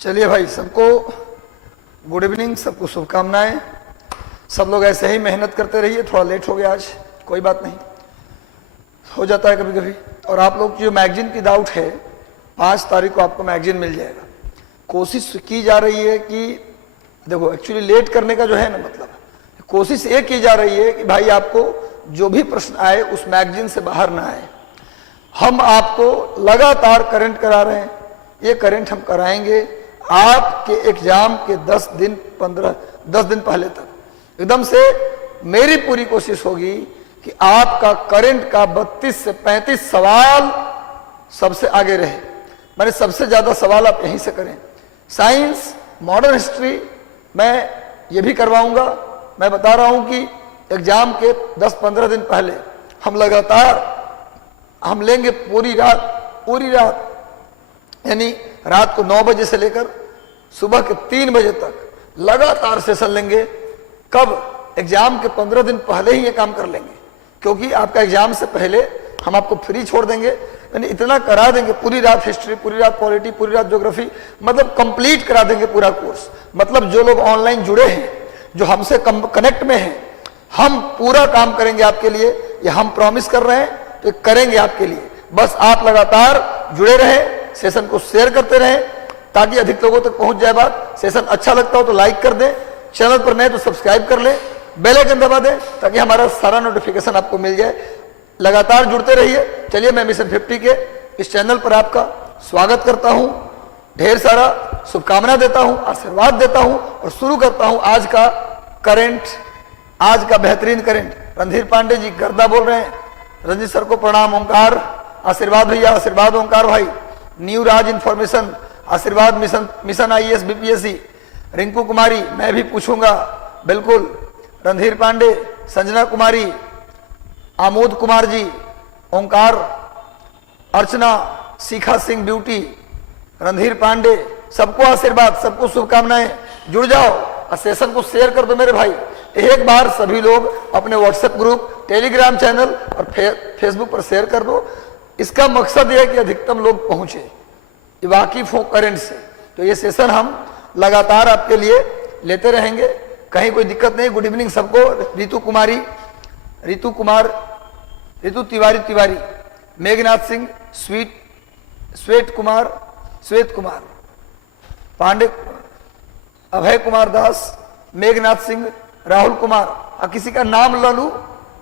चलिए भाई, सबको गुड इवनिंग, सबको शुभकामनाएं। सब लोग ऐसे ही मेहनत करते रहिए। थोड़ा लेट हो गया आज, कोई बात नहीं, हो जाता है कभी कभी। और आप लोग की जो मैगजीन की डाउट है, 5 तारीख को आपको मैगजीन मिल जाएगा। कोशिश की जा रही है कि देखो, एक्चुअली लेट करने का जो है ना, मतलब कोशिश ये की जा रही है कि भाई आपको जो भी प्रश्न आए उस मैगजीन से बाहर ना आए। हम आपको लगातार करंट करा रहे हैं, ये करंट हम कराएंगे आपके एग्जाम के 10 दिन पहले तक। एकदम से मेरी पूरी कोशिश होगी कि आपका करंट का 32 से 35 सवाल सबसे आगे रहे, मैंने सबसे ज्यादा सवाल आप यहीं से करें। साइंस, मॉडर्न हिस्ट्री मैं ये भी करवाऊंगा। मैं बता रहा हूं कि एग्जाम के 10-15 दिन पहले हम लगातार हम लेंगे पूरी रात, यानी रात को 9 बजे से लेकर सुबह के 3 बजे तक लगातार सेशन लेंगे। कब? एग्जाम के 15 दिन पहले ही ये काम कर लेंगे, क्योंकि आपका एग्जाम से पहले हम आपको फ्री छोड़ देंगे। यानी इतना करा देंगे, पूरी रात हिस्ट्री, पूरी रात पॉलिटी, पूरी रात ज्योग्राफी, मतलब कंप्लीट करा देंगे पूरा कोर्स। मतलब जो लोग ऑनलाइन जुड़े हैं, जो हमसे कनेक्ट में हैं, हम पूरा काम करेंगे आपके लिए, ये हम प्रॉमिस कर रहे हैं, तो करेंगे आपके लिए। बस आप लगातार जुड़े रहें, सेशन को शेयर करते रहें ताकि अधिक लोगों तक पहुंच जाए बात। सेशन अच्छा लगता हो तो लाइक कर दें, चैनल पर नए तो सब्सक्राइब कर लें, बेल आइकन दबा दें ताकि हमारा सारा नोटिफिकेशन आपको मिल जाए। लगातार जुड़ते रहिए। चलिए, मैं मिशन 50 के इस चैनल पर आपका स्वागत करता हूं, ढेर सारा शुभकामना देता हूं, आशीर्वाद देता हूं और शुरू करता हूं आज का करंट, आज का बेहतरीन करंट। रणधीर पांडे जी गर्दा बोल रहे हैं, रंजीत सर को प्रणाम, ओंकार आशीर्वाद भैया, आशीर्वाद ओंकार भाई। न्यू राज इन्फॉर्मेशन आशीर्वाद, मिशन IAS BPSC रिंकू कुमारी, मैं भी पूछूंगा बिल्कुल। रणधीर पांडे, संजना कुमारी, आमोद कुमार जी, ओंकार, अर्चना, शिखा सिंह ब्यूटी, रणधीर पांडे, सबको आशीर्वाद, सबको शुभकामनाएं। जुड़ जाओ और सेशन को शेयर कर दो मेरे भाई। एक बार सभी लोग अपने व्हाट्सएप ग्रुप, टेलीग्राम चैनल और फेसबुक पर शेयर कर दो। इसका मकसद यह है कि अधिकतम लोग पहुंचे, वाकिफ हो करंट से। तो ये सेशन हम लगातार आपके लिए लेते रहेंगे, कहीं कोई दिक्कत नहीं। गुड इवनिंग सबको। रितु तिवारी, मेघनाथ सिंह, श्वेत कुमार पांडे, अभय कुमार दास, मेघनाथ सिंह, राहुल कुमार। अब किसी का नाम ला लूं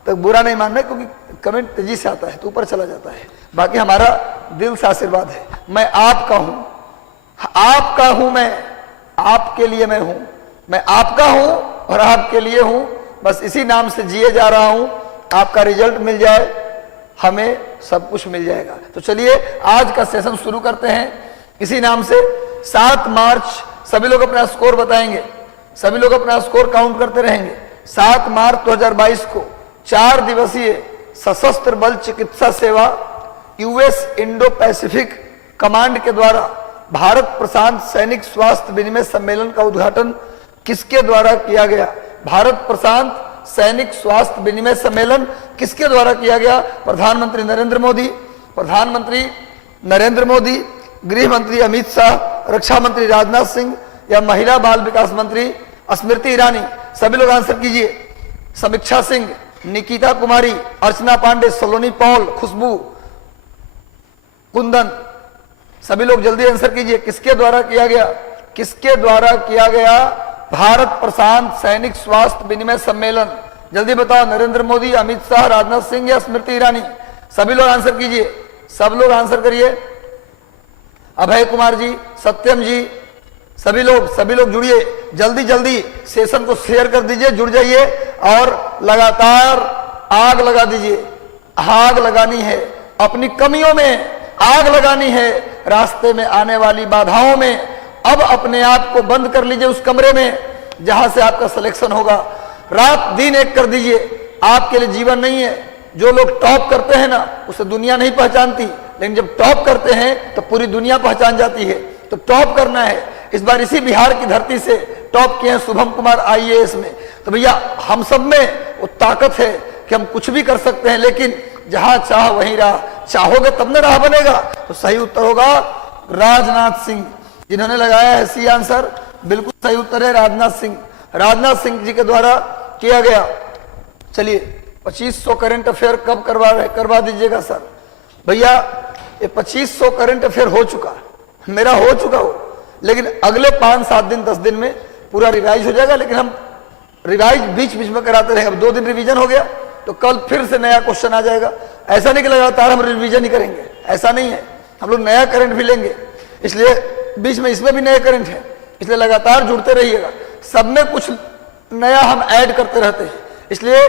तो बुरा नहीं मानना, क्योंकि कमेंट तेजी से आता है तो ऊपर चला जाता है। बाकी हमारा दिल से आशीर्वाद है। मैं आपका हूं, मैं आपके लिए मैं हूं, मैं आपका हूं और आपके लिए हूं। बस इसी नाम से जिए जा रहा हूं। आपका रिजल्ट मिल जाए, हमें सब कुछ मिल जाएगा। तो चलिए आज का सेशन शुरू करते हैं इसी नाम से। 7 मार्च सभी लोग अपना स्कोर बताएंगे, सभी लोग अपना स्कोर काउंट करते रहेंगे। 7 मार्च 2022 को 4 दिवसीय सशस्त्र बल चिकित्सा सेवा US इंडो पैसिफिक कमांड के द्वारा भारत प्रशांत सैनिक स्वास्थ्य विनिमय सम्मेलन का उद्घाटन किसके द्वारा किया गया? भारत प्रशांत सैनिक स्वास्थ्य विनिमय सम्मेलन किसके द्वारा किया गया? प्रधानमंत्री नरेंद्र मोदी, गृह मंत्री अमित शाह, रक्षा मंत्री राजनाथ सिंह या महिला बाल विकास मंत्री स्मृति ईरानी? सभी लोग आंसर कीजिए। समीक्षा सिंह, निकिता कुमारी, अर्चना पांडे, सलोनी पॉल, खुशबू, कुंदन, सभी लोग जल्दी आंसर कीजिए। किसके द्वारा किया गया? किसके द्वारा किया गया भारत प्रशांत सैनिक स्वास्थ्य विनिमय सम्मेलन? जल्दी बताओ। नरेंद्र मोदी, अमित शाह, राजनाथ सिंह या स्मृति ईरानी? सभी लोग आंसर कीजिए, सब लोग आंसर करिए। अभय कुमार जी, सत्यम जी, सभी लोग जुड़िए, जल्दी सेशन को शेयर कर दीजिए, जुड़ जाइए और लगातार आग लगा दीजिए। आग लगानी है, अपनी कमियों में आग लगानी है, रास्ते में आने वाली बाधाओं में। अब अपने आप को बंद कर लीजिए उस कमरे में जहां से आपका सिलेक्शन होगा। रात दिन एक कर दीजिए। आपके लिए जीवन नहीं है। जो लोग टॉप करते हैं ना, उसे दुनिया नहीं पहचानती, लेकिन जब टॉप करते हैं तो पूरी दुनिया पहचान जाती है। तो टॉप करना है। इस बार इसी बिहार की धरती से टॉप किए हैं शुभम कुमार IAS में। तो भैया हम सब में वो ताकत है कि हम कुछ भी कर सकते हैं, लेकिन जहां चाह वहीं राह। चाहोगे तब न राह बनेगा। तो सही उत्तर होगा राजनाथ सिंह। जिन्होंने लगाया है सी आंसर, बिल्कुल सही उत्तर है राजनाथ सिंह। राजनाथ सिंह जी के द्वारा किया गया। चलिए 2500 करंट अफेयर कब करवा दीजिएगा सर। भैया ये 2500 करंट अफेयर हो चुका, मेरा हो चुका हो, लेकिन अगले 5-7 दिन 10 दिन में पूरा रिवाइज हो जाएगा। लेकिन हम रिवाइज बीच बीच में कराते रहेंगे। अब 2 दिन रिवीजन हो गया तो कल फिर से नया क्वेश्चन आ जाएगा। ऐसा नहीं कि लगातार हम रिवीजन ही करेंगे, ऐसा नहीं है। हम लोग नया करंट भी लेंगे, इसलिए बीच में इसमें भी नए करंट है, इसलिए लगातार जुड़ते रहिएगा। सब में कुछ नया हम ऐड करते रहते हैं, इसलिए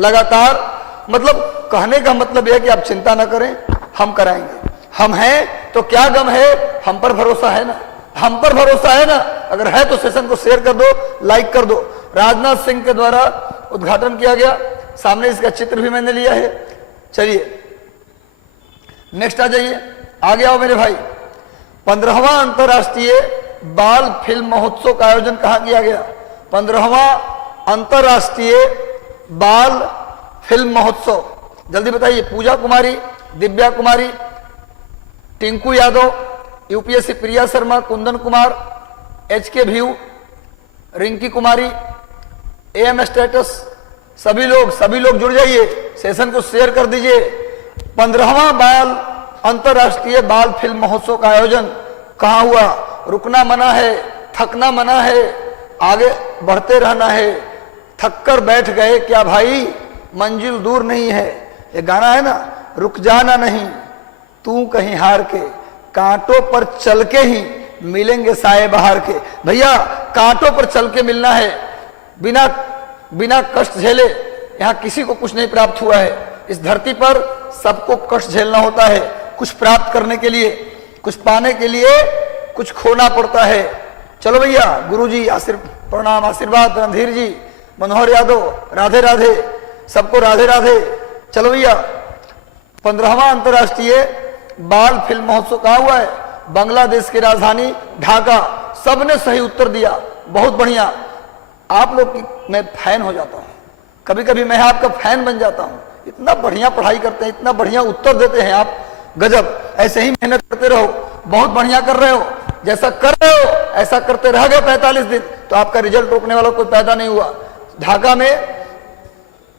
लगातार, मतलब कहने का मतलब यह है कि आप चिंता ना करें, हम कराएंगे। हम हैं तो क्या गम है, हम पर भरोसा है ना, हम पर भरोसा है ना। अगर है तो सेशन को शेयर कर दो, लाइक कर दो। राजनाथ सिंह के द्वारा उद्घाटन किया गया, सामने इसका चित्र भी मैंने लिया है। चलिए नेक्स्ट आ जाइए, आगे आओ मेरे भाई। 15वां अंतर्राष्ट्रीय बाल फिल्म महोत्सव का आयोजन कहां किया गया? 15वां अंतर्राष्ट्रीय बाल फिल्म महोत्सव, जल्दी बताइए। Puja Kumari, Divya Kumari, Tinku Yadav, UPSC Priya Sharma, Kundan Kumar, HK view, Rinki Kumari, AM status, सभी लोग जुड़ जाइए, सेशन को शेयर कर दीजिए। 15वां बाल अंतर्राष्ट्रीय बाल फिल्म महोत्सव का आयोजन कहां हुआ? रुकना मना है, थकना मना है, आगे बढ़ते रहना है। थक कर बैठ गए क्या भाई, मंजिल दूर नहीं है। ये गाना है ना, रुक जाना नहीं तू कहीं हार के, कांटों पर चल के ही मिलेंगे साए बहार के। भैया कांटों पर चल के मिलना है, बिना कष्ट झेले यहां किसी को कुछ नहीं प्राप्त हुआ है। इस धरती पर सबको कष्ट झेलना होता है, कुछ प्राप्त करने के लिए, कुछ पाने के लिए कुछ खोना पड़ता है। चलो भैया, गुरुजी प्रणाम, आशीर्वाद, रणधीर जी, मनोहर यादव, राधे राधे, सबको राधे राधे। चलो भैया, 15वां अंतर्राष्ट्रीय बाल फिल्म महोत्सव कहां हुआ है? बांग्लादेश की राजधानी ढाका। सबने सही उत्तर दिया, बहुत बढ़िया। आप लोग की मैं फैन हो जाता हूं, कभी कभी मैं आपका फैन बन जाता हूं। इतना बढ़िया पढ़ाई करते हैं, इतना बढ़िया उत्तर देते हैं आप, गजब। ऐसे ही मेहनत करते रहो, बहुत बढ़िया कर रहे हो। जैसा कर रहे हो ऐसा करते रह गए 45 दिन तो आपका रिजल्ट रोकने वाला कोई पैदा नहीं हुआ। ढाका में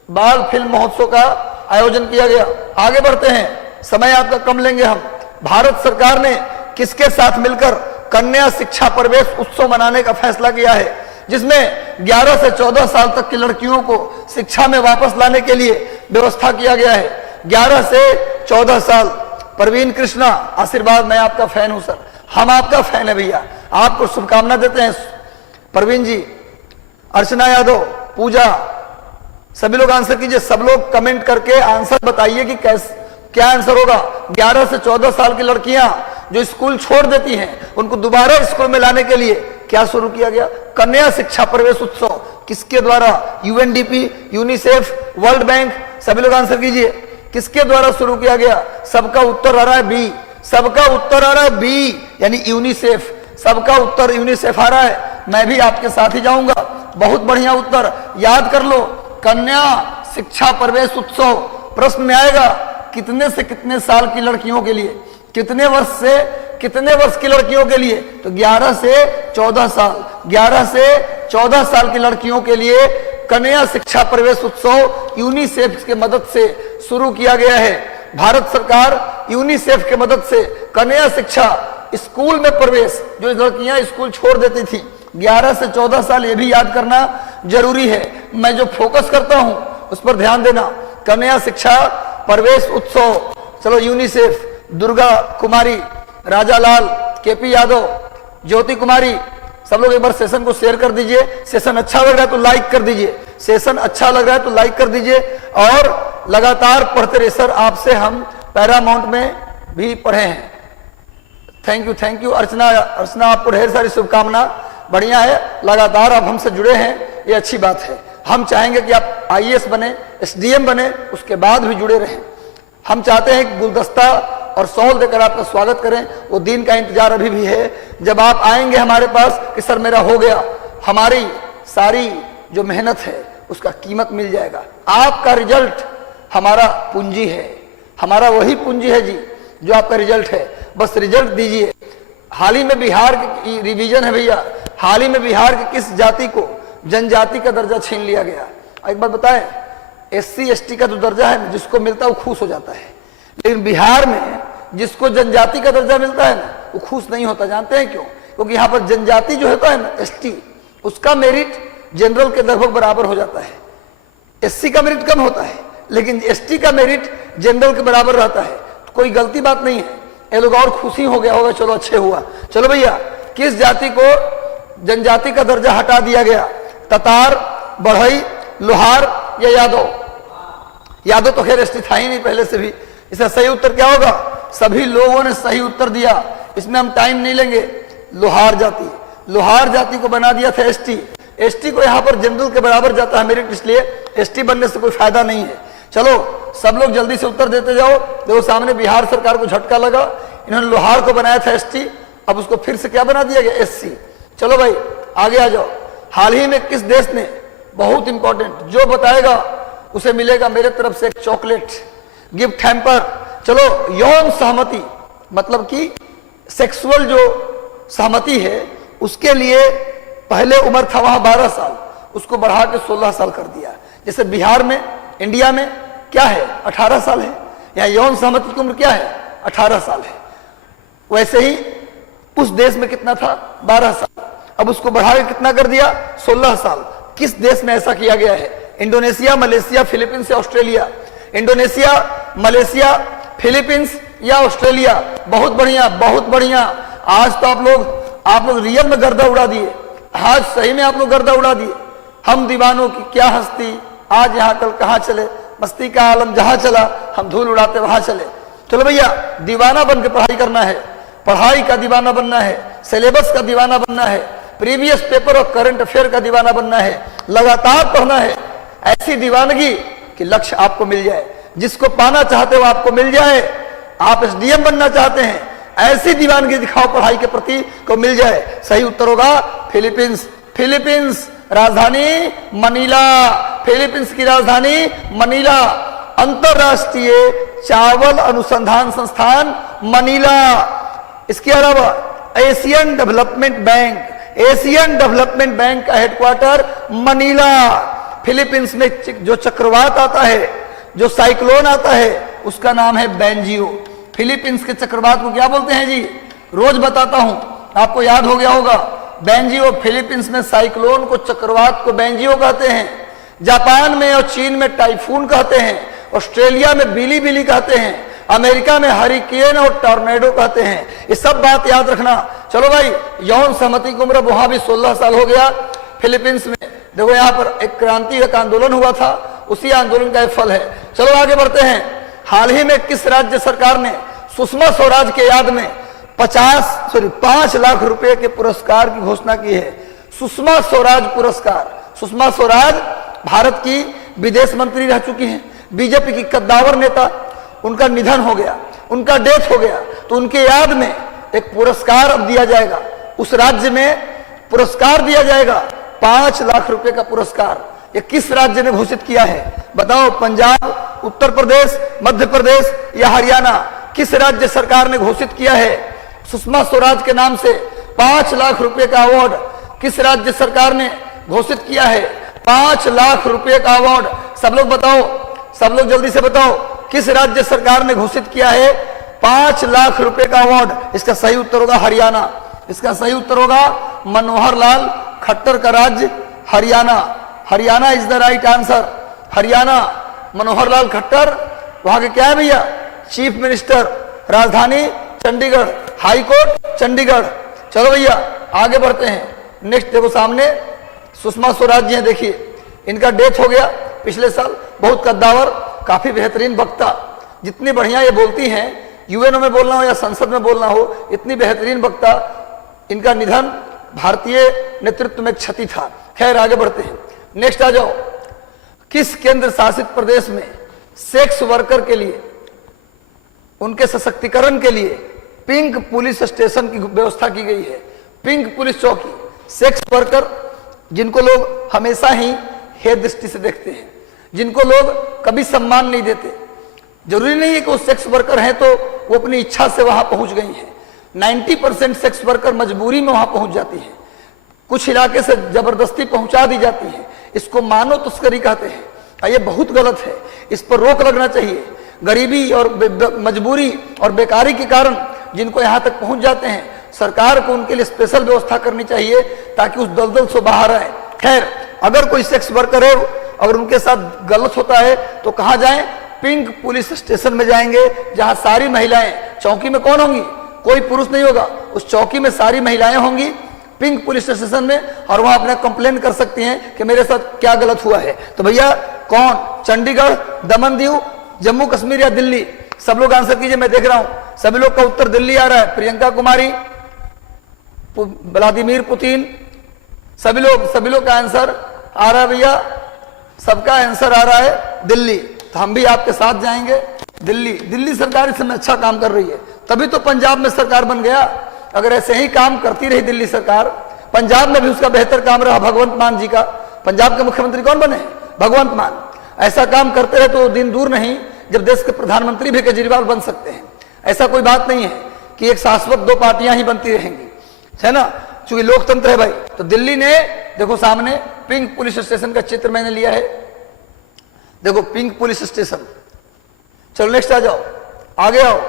बाल फिल्म महोत्सव का आयोजन किया गया। आगे बढ़ते हैं, समय आपका कम लेंगे हम। भारत सरकार ने किसके साथ मिलकर कन्या शिक्षा प्रवेश उत्सव मनाने का फैसला किया है, जिसमें 11 से 14 साल तक की लड़कियों को शिक्षा में वापस लाने के लिए व्यवस्था किया गया है। 11 से 14 साल। प्रवीण कृष्णा, आशीर्वाद, मैं आपका फैन हूं सर, हम आपका फैन है भैया, आपको शुभकामना देते हैं प्रवीण जी। अर्चना यादव, पूजा, सभी लोग आंसर कीजिए। सब लोग कमेंट करके आंसर बताइए कि क्या आंसर होगा। 11 से 14 साल की लड़कियां जो स्कूल छोड़ देती हैं, उनको दोबारा स्कूल में लाने के लिए क्या शुरू किया गया? कन्या शिक्षा प्रवेश उत्सव। किसके द्वारा? UNDP, यूनिसेफ, वर्ल्ड बैंक, सभी लोग आंसर कीजिए। किसके द्वारा शुरू किया गया? सबका उत्तर आ रहा है बी, सबका उत्तर आ रहा है बी, यानी यूनिसेफ। सबका उत्तर यूनिसेफ आ रहा है, मैं भी आपके साथ ही जाऊंगा। बहुत बढ़िया उत्तर, याद कर लो। कन्या शिक्षा प्रवेश उत्सव, प्रश्न में आएगा कितने से कितने साल की लड़कियों के लिए, कितने वर्ष से कितने वर्ष की लड़कियों के लिए? तो 11 से 14 साल। 11 से 14 साल की लड़कियों के लिए कन्या शिक्षा प्रवेश उत्सव यूनिसेफ की मदद से शुरू किया गया है। भारत सरकार यूनिसेफ की मदद से कन्या शिक्षा स्कूल में प्रवेश, जो लड़कियां स्कूल छोड़ देती थी, 11 से 14 साल, ये भी याद करना जरूरी है। मैं जो फोकस करता हूं उस पर ध्यान देना। कन्या शिक्षा प्रवेश उत्सव, चलो यूनिसेफ, दुर्गा कुमारी, राजा लाल, KP यादव, ज्योति कुमारी, सब लोग एक बार सेशन को शेयर कर दीजिए। सेशन अच्छा लग रहा है तो लाइक कर दीजिए, सेशन अच्छा लग रहा है तो लाइक कर दीजिए, और लगातार पढ़ते रहिए। सर आपसे हम पैरामाउंट में भी पढ़े हैं। थैंक यू अर्चना, आपको ढेर सारी शुभकामना। बढ़िया है, लगातार आप हमसे जुड़े हैं, ये अच्छी बात है। हम चाहेंगे कि आप IAS बने, SDM बने, उसके बाद भी जुड़े रहें। हम चाहते हैं कि गुलदस्ता और सॉल देकर आपका स्वागत करें। वो दिन का इंतजार अभी भी है जब आप आएंगे हमारे पास कि सर मेरा हो गया। हमारी सारी जो मेहनत है उसका कीमत मिल जाएगा। आपका रिजल्ट हमारा पूंजी है, हमारा वही पूंजी है जी जो आपका रिजल्ट है। बस रिजल्ट दीजिए, हाल ही में बिहार की रिवीजन है भैया, हाल ही में बिहार की किस जाति को जनजाति का दर्जा छीन लिया गया? एक बात बताएं, SC ST का जो दर्जा है जिसको मिलता है वो खुश हो जाता है, लेकिन बिहार में जिसको जनजाति का दर्जा मिलता है ना वो खुश नहीं होता। जानते हैं क्यों? क्योंकि यहाँ पर जनजाति जो होता है ना ST, उसका मेरिट जनरल के लगभग बराबर हो जाता है। SC का मेरिट कम होता है लेकिन ST का मेरिट जनरल के बराबर रहता है। तो कोई गलती बात नहीं है, ये लोग और खुशी हो गया होगा, चलो अच्छे हुआ। चलो भैया, किस जाति को जनजाति का दर्जा हटा दिया गया? ततार, बढ़ई, लोहार या यादव? यादव तो खैर ST था ही नहीं पहले से भी। इसका सही उत्तर क्या होगा? सभी लोगों ने सही उत्तर दिया, इसमें हम टाइम नहीं लेंगे। लोहार जाति, लोहार जाति को बना दिया था ST। ST को यहाँ पर जनरल के बराबर जाता है मेरिट, इसलिए ST बनने से कोई फायदा नहीं है। चलो सब लोग जल्दी से उत्तर देते जाओ। देखो सामने बिहार सरकार को झटका लगा, इन्होंने लोहार को बनाया था ST, अब उसको फिर से क्या बना दिया गया? SC। चलो भाई आगे आ जाओ। हाल ही में किस देश ने, बहुत इंपॉर्टेंट, जो बताएगा उसे मिलेगा मेरे तरफ से एक चॉकलेट, गिफ्ट हैम्पर। चलो, यौन सहमति मतलब कि सेक्सुअल जो सहमति है उसके लिए पहले उम्र था वहां 12 साल, उसको बढ़ा के 16 साल कर दिया। जैसे बिहार में, इंडिया में क्या है? 18 साल है। यहाँ यौन सहमति की उम्र क्या है? 18 साल है। वैसे ही उस देश में कितना था? 12 साल। अब उसको बढ़ा के कितना कर दिया? 16 साल। किस देश में ऐसा किया गया है? इंडोनेशिया, मलेशिया, फिलीपींस या ऑस्ट्रेलिया? इंडोनेशिया, मलेशिया, फिलीपींस या ऑस्ट्रेलिया? बहुत बढ़िया, बहुत बढ़िया। आज तो आप लोग रियल में गर्दा उड़ा दिए, आज सही में आप लोग गर्दा उड़ा दिए। हम दीवानों की क्या हस्ती, आज यहाँ कल कहाँ चले, मस्ती का आलम जहां चला, हम धूल उड़ाते वहां चले। चलो भैया, दीवाना बन के पढ़ाई करना है, पढ़ाई का दीवाना बनना है, सिलेबस का दीवाना बनना है, प्रीवियस पेपर और करंट अफेयर का दीवाना बनना है, लगातार पढ़ना है। ऐसी दीवानगी कि लक्ष्य आपको मिल जाए, जिसको पाना चाहते हो आपको मिल जाए। आप SDM बनना चाहते हैं, ऐसी दीवानगी दिखाओ पढ़ाई के प्रति को मिल जाए। सही उत्तर होगा फिलीपींस। फिलीपींस राजधानी मनीला, फिलीपींस की राजधानी मनीला। अंतरराष्ट्रीय चावल अनुसंधान संस्थान मनीला। इसके अलावा Asian development bank, Asian development bank का हेडक्वार्टर मनीला। फिलीपींस में जो चक्रवात आता है, जो साइक्लोन आता है, उसका नाम है बेंजियो। फिलीपींस के चक्रवात को क्या बोलते हैं जी? रोज बताता हूं, आपको याद हो गया होगा। बेंजियो, फिलीपींस में साइक्लोन को, चक्रवात को बेंजियो कहते हैं। जापान में और चीन में टाइफून कहते हैं, ऑस्ट्रेलिया में बिली बिली कहते हैं, अमेरिका में हरिकेन और टॉर्नेडो कहते हैं। ये सब बात याद रखना। चलो भाई, यौन सहमति की उम्र वहां भी 16 साल हो गया फिलीपींस में। देखो यहाँ पर एक क्रांति का आंदोलन हुआ था, उसी आंदोलन का एक फल है। चलो आगे बढ़ते हैं। हाल ही में किस राज्य सरकार ने सुषमा स्वराज के याद में 5 लाख रुपए के पुरस्कार की घोषणा की है? सुषमा स्वराज पुरस्कार। सुषमा स्वराज भारत की विदेश मंत्री रह चुकी हैं, बीजेपी की कद्दावर नेता। उनका निधन हो गया, उनका डेथ हो गया, तो उनके याद में एक पुरस्कार अब दिया जाएगा। उस राज्य में पुरस्कार दिया जाएगा, 5 लाख रुपए का पुरस्कार। ये किस राज्य ने घोषित किया है? बताओ, पंजाब, उत्तर प्रदेश, मध्य प्रदेश या हरियाणा? किस राज्य सरकार ने घोषित किया है सुषमा स्वराज के नाम से 5 लाख रुपए का अवार्ड? किस राज्य सरकार ने घोषित किया है 5 लाख रुपए का अवार्ड? सब लोग बताओ, सब लोग जल्दी से बताओ, किस राज्य सरकार ने घोषित किया है 5 लाख रुपए का अवार्ड? इसका सही उत्तर होगा हरियाणा। इसका सही उत्तर होगा मनोहर लाल खट्टर का राज्य Haryana. Haryana is the right answer. Haryana, Manohar Lal Khattar वहां के क्या है भैया? Chief minister. राजधानी चंडीगढ़, हाई कोर्ट चंडीगढ़। चलो भैया आगे बढ़ते हैं। नेक्स्ट देखो सामने सुषमा स्वराज जी हैं, देखिए इनका डेथ हो गया पिछले साल। बहुत कद्दावर, काफी बेहतरीन वक्ता, जितनी बढ़िया ये बोलती हैं, यूएनओ में बोलना हो या संसद में बोलना हो, इतनी बेहतरीन वक्ता। इनका निधन भारतीय नेतृत्व में क्षति था। खैर आगे बढ़ते हैं। नेक्स्ट आ जाओ। किस केंद्र शासित प्रदेश में सेक्स वर्कर के लिए, उनके सशक्तिकरण के लिए पिंक पुलिस स्टेशन की व्यवस्था की गई है? पिंक पुलिस चौकी। सेक्स वर्कर जिनको लोग हमेशा ही हेय दृष्टि से देखते हैं, जिनको लोग कभी सम्मान नहीं देते। जरूरी नहीं है कि वो सेक्स वर्कर हैं तो वो अपनी इच्छा से वहां पहुंच गई हैं, 90% सेक्स वर्कर मजबूरी में वहां पहुंच जाती है, कुछ इलाके से जबरदस्ती पहुंचा दी जाती है। इसको मानव तस्करी कहते हैं और ये बहुत गलत है, इस पर रोक लगना चाहिए। गरीबी और मजबूरी और बेकारी के कारण जिनको यहां तक पहुंच जाते हैं, सरकार को उनके लिए स्पेशल व्यवस्था करनी चाहिए ताकि उस दलदल से बाहर आए। खैर, अगर कोई सेक्स वर्कर है, अगर उनके साथ गलत होता है तो कहां जाएं? पिंक पुलिस स्टेशन में जाएंगे, जहां सारी महिलाएं, चौकी में कौन होंगी? कोई पुरुष नहीं होगा, उस चौकी में सारी महिलाएं होंगी पिंक पुलिस स्टेशन में, और वहां अपना कंप्लेन कर सकती हैं कि मेरे साथ क्या गलत हुआ है। तो भैया कौन? चंडीगढ़, दमन दीव, जम्मू कश्मीर या दिल्ली? सब लोग आंसर कीजिए, मैं देख रहा हूं सभी लोग का उत्तर दिल्ली आ रहा है। प्रियंका कुमारी, व्लादिमीर पुतिन, सभी लोग का आंसर आ रहा है भैया, सबका आंसर आ रहा है दिल्ली। तो हम भी आपके साथ जाएंगे दिल्ली। दिल्ली सरकार इस समय अच्छा काम कर रही है, तभी तो पंजाब में सरकार बन गया। अगर ऐसे ही काम करती रही दिल्ली सरकार, पंजाब में भी उसका बेहतर काम रहा भगवंत मान जी का। पंजाब के मुख्यमंत्री कौन बने? भगवंत मान। ऐसा काम करते रहे तो दिन दूर नहीं जब देश के प्रधानमंत्री भी केजरीवाल बन सकते हैं। ऐसा कोई बात नहीं है कि एक शाश्वत दो पार्टियां ही बनती रहेंगी, है ना, चूंकि लोकतंत्र है भाई। तो दिल्ली ने देखो सामने पिंक पुलिस स्टेशन का चित्र मैंने लिया है, देखो पिंक पुलिस स्टेशन। चलो नेक्स्ट आ जाओ, आगे आओ।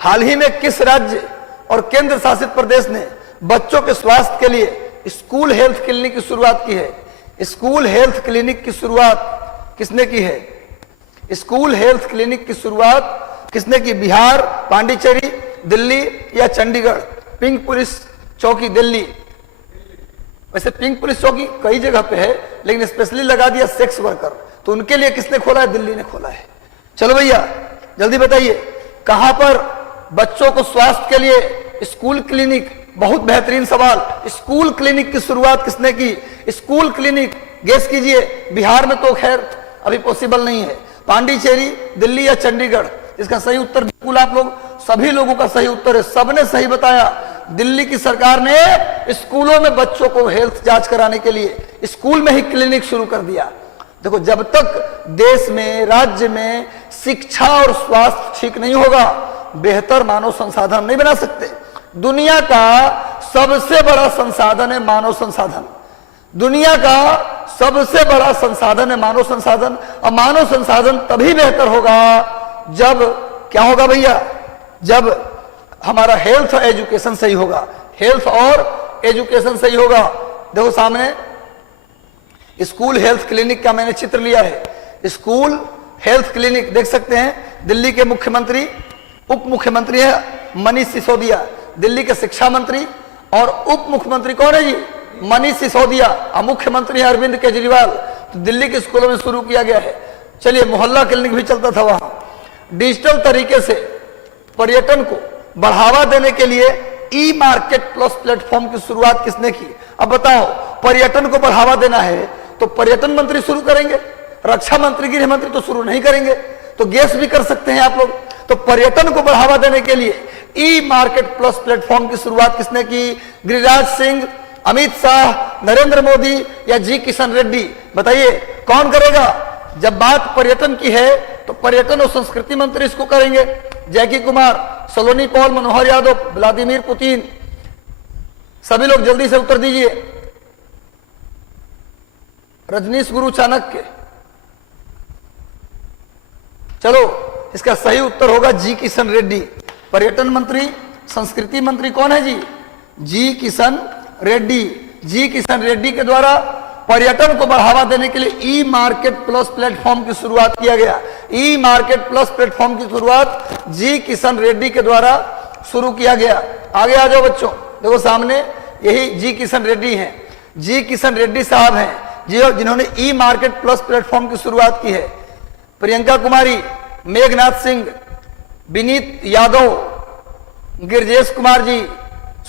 हाल ही में किस राज्य और केंद्र शासित प्रदेश ने बच्चों के स्वास्थ्य के लिए स्कूल हेल्थ क्लिनिक की शुरुआत की है? स्कूल हेल्थ क्लिनिक की शुरुआत किसने की है? स्कूल हेल्थ क्लिनिक की शुरुआत किसने की? बिहार, पांडिचेरी, दिल्ली या चंडीगढ़? पिंक पुलिस चौकी दिल्ली। वैसे पिंक पुलिस चौकी कई जगह पे है, लेकिन स्पेशली लगा दिया सेक्स वर्कर, तो उनके लिए किसने खोला है? दिल्ली ने खोला है। चलो भैया जल्दी बताइए, कहां पर बच्चों को स्वास्थ्य के लिए स्कूल क्लिनिक? बहुत बेहतरीन सवाल। स्कूल क्लिनिक की शुरुआत किसने की? स्कूल क्लिनिक गेस कीजिए। बिहार में तो खैर अभी पॉसिबल नहीं है, पांडिचेरी, दिल्ली या चंडीगढ़? इसका सही उत्तर बिल्कुल आप लोग सभी लोगों का सही उत्तर है, सबने सही बताया। दिल्ली की सरकार ने स्कूलों में बच्चों को हेल्थ जांच कराने के लिए स्कूल में ही क्लिनिक शुरू कर दिया। देखो, जब तक देश में, राज्य में शिक्षा और स्वास्थ्य ठीक नहीं होगा, बेहतर मानव संसाधन नहीं बना सकते। दुनिया का सबसे बड़ा संसाधन है मानव संसाधन। दुनिया का सबसे बड़ा संसाधन है मानव संसाधन, और मानव संसाधन तभी बेहतर होगा जब क्या होगा भैया? जब हमारा हेल्थ और एजुकेशन सही होगा। हेल्थ और एजुकेशन सही होगा। देखो सामने स्कूल हेल्थ क्लिनिक का मैंने चित्र लिया है। स्कूल हेल्थ क्लिनिक देख सकते हैं। दिल्ली के मुख्यमंत्री, उप मुख्यमंत्री है मनीष सिसोदिया। दिल्ली के शिक्षा मंत्री और उप मुख्यमंत्री कौन है जी? मनीष सिसोदिया। और मुख्यमंत्री है अरविंद केजरीवाल। तो दिल्ली के स्कूलों में शुरू किया गया है। चलिए, मोहल्ला क्लिनिक भी चलता था वहां। डिजिटल तरीके से पर्यटन को बढ़ावा देने के लिए ई मार्केट प्लस प्लेटफॉर्म की शुरुआत किसने की? अब बताओ, पर्यटन को बढ़ावा देना है तो पर्यटन मंत्री शुरू करेंगे, रक्षा मंत्री, गृह मंत्री तो शुरू नहीं करेंगे। तो गेस भी कर सकते हैं आप लोग। तो पर्यटन को बढ़ावा देने के लिए ई मार्केट प्लस प्लेटफॉर्म की शुरुआत किसने की? गिरिराज सिंह, अमित शाह, नरेंद्र मोदी या जी किशन रेड्डी? बताइए कौन करेगा? जब बात पर्यटन की है तो पर्यटन और संस्कृति मंत्री इसको करेंगे। जैकी कुमार, सलोनी पॉल, मनोहर यादव, व्लादिमीर पुतिन। सभी लोग जल्दी से उत्तर दीजिए। रजनीश गुरु चाणक्य। चलो, इसका सही उत्तर होगा जी किशन रेड्डी। पर्यटन मंत्री, संस्कृति मंत्री कौन है जी? जी किशन रेड्डी। जी किशन रेड्डी के द्वारा पर्यटन को बढ़ावा देने के लिए ई मार्केट प्लस प्लेटफॉर्म की शुरुआत किया गया। ई मार्केट प्लस प्लेटफॉर्म की शुरुआत जी किशन रेड्डी के द्वारा शुरू किया गया। आगे आ जाओ बच्चों, देखो सामने यही जी किशन रेड्डी हैं। जी किशन रेड्डी साहब हैं जिन्होंने ई मार्केट प्लस प्लेटफॉर्म की शुरुआत की है। प्रियंका कुमारी, मेघनाथ सिंह, विनीत यादव, गिरजेश कुमार जी,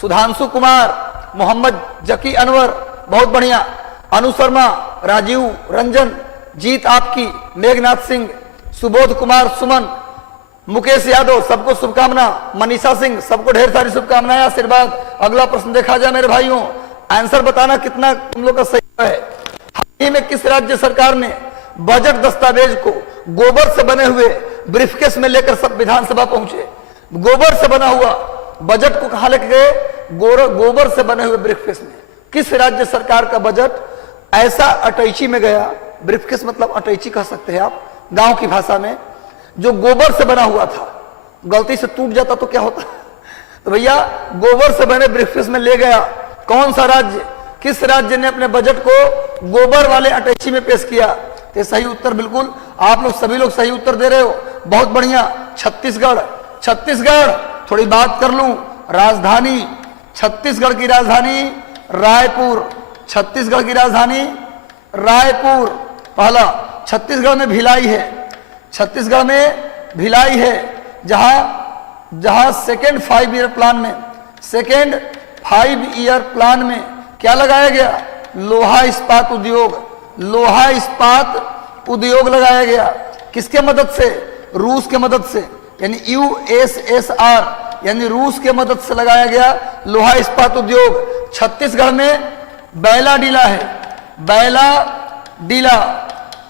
सुधांशु कुमार, मोहम्मद जकी अनवर, बहुत बढ़िया, अनु शर्मा, राजीव रंजन, जीत आपकी, मेघनाथ सिंह, सुबोध कुमार सुमन, मुकेश यादव, सबको शुभकामना। मनीषा सिंह, सबको ढेर सारी शुभकामनाएं, आशीर्वाद। अगला प्रश्न देखा जाए मेरे भाइयों, आंसर बताना कितना तुम लोग का सही है। हाल ही में किस राज्य सरकार ने बजट दस्तावेज को गोबर से बने हुए ब्रीफकेस में लेकर सब विधानसभा पहुंचे? गोबर से बना हुआ बजट को कहां लेके गए? गोबर से बने हुए ब्रीफकेस में। किस राज्य सरकार का बजट ऐसा अटैची में गया? ब्रीफकेस मतलब अटैची कह सकते हैं आप गांव की भाषा में, जो गोबर से बना हुआ था। गलती से टूट जाता तो क्या होता? तो भैया गोबर से बने ब्रीफकेस में ले गया। कौन सा राज्य, किस राज्य ने अपने बजट को गोबर वाले अटैची में पेश किया? तो सही उत्तर बिल्कुल आप लोग सभी लोग सही उत्तर दे रहे हो, बहुत बढ़िया, छत्तीसगढ़। छत्तीसगढ़, थोड़ी बात कर लूं, राजधानी, छत्तीसगढ़ की राजधानी रायपुर। छत्तीसगढ़ की राजधानी रायपुर। पहला, छत्तीसगढ़ में भिलाई है, छत्तीसगढ़ में भिलाई है, जहां सेकेंड 5 ईयर प्लान में, सेकेंड 5 ईयर प्लान में क्या लगाया गया? लोहा इस्पात उद्योग, लोहा इस्पात उद्योग लगाया गया। किसके मदद से? रूस के मदद से, यानी यूएसएसआर, यानी रूस के मदद से लगाया गया लोहा इस्पात उद्योग। छत्तीसगढ़ में बैला डीला है, बैला डीला,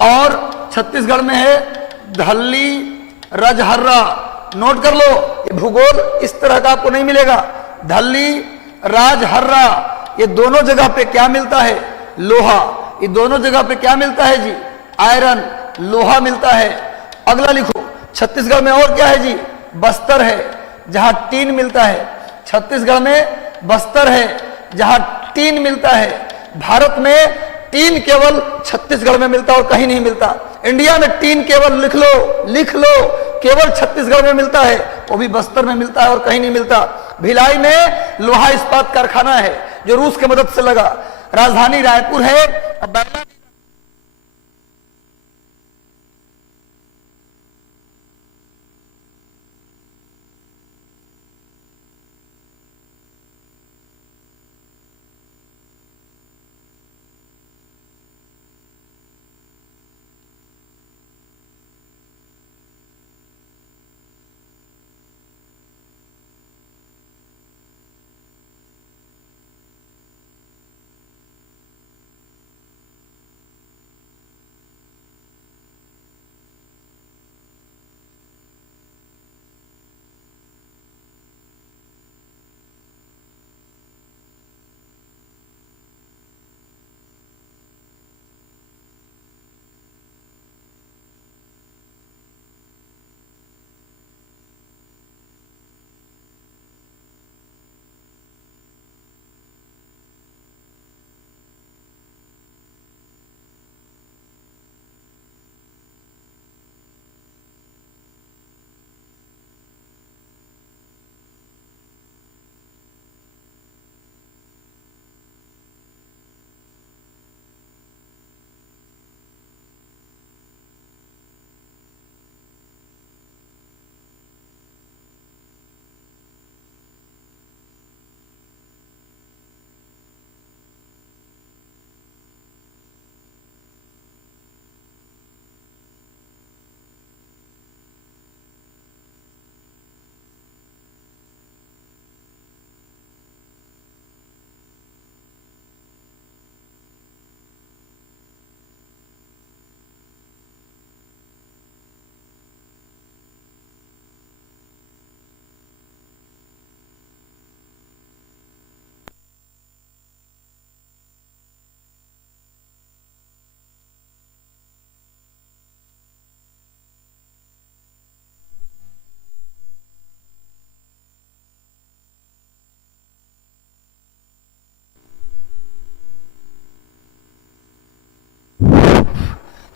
और छत्तीसगढ़ में है धल्ली रजहर्रा। नोट कर लो, ये भूगोल इस तरह का आपको नहीं मिलेगा। धल्ली राजहर्रा, ये दोनों जगह पे क्या मिलता है? लोहा। ये दोनों जगह पे क्या मिलता है जी? आयरन, लोहा मिलता है। अगला लिखो, छत्तीसगढ़ में और क्या है जी? बस्तर है, जहां टीन मिलता है। छत्तीसगढ़ में बस्तर है, जहां टीन मिलता है। भारत में टीन केवल छत्तीसगढ़ में मिलता है और कहीं नहीं मिलता। इंडिया में टीन केवल लिख लो, केवल छत्तीसगढ़ में मिलता है, वो भी बस्तर में मिलता है और कहीं नहीं मिलता। भिलाई में लोहा इस्पात कारखाना है जो रूस की मदद से लगा। राजधानी रायपुर है। अब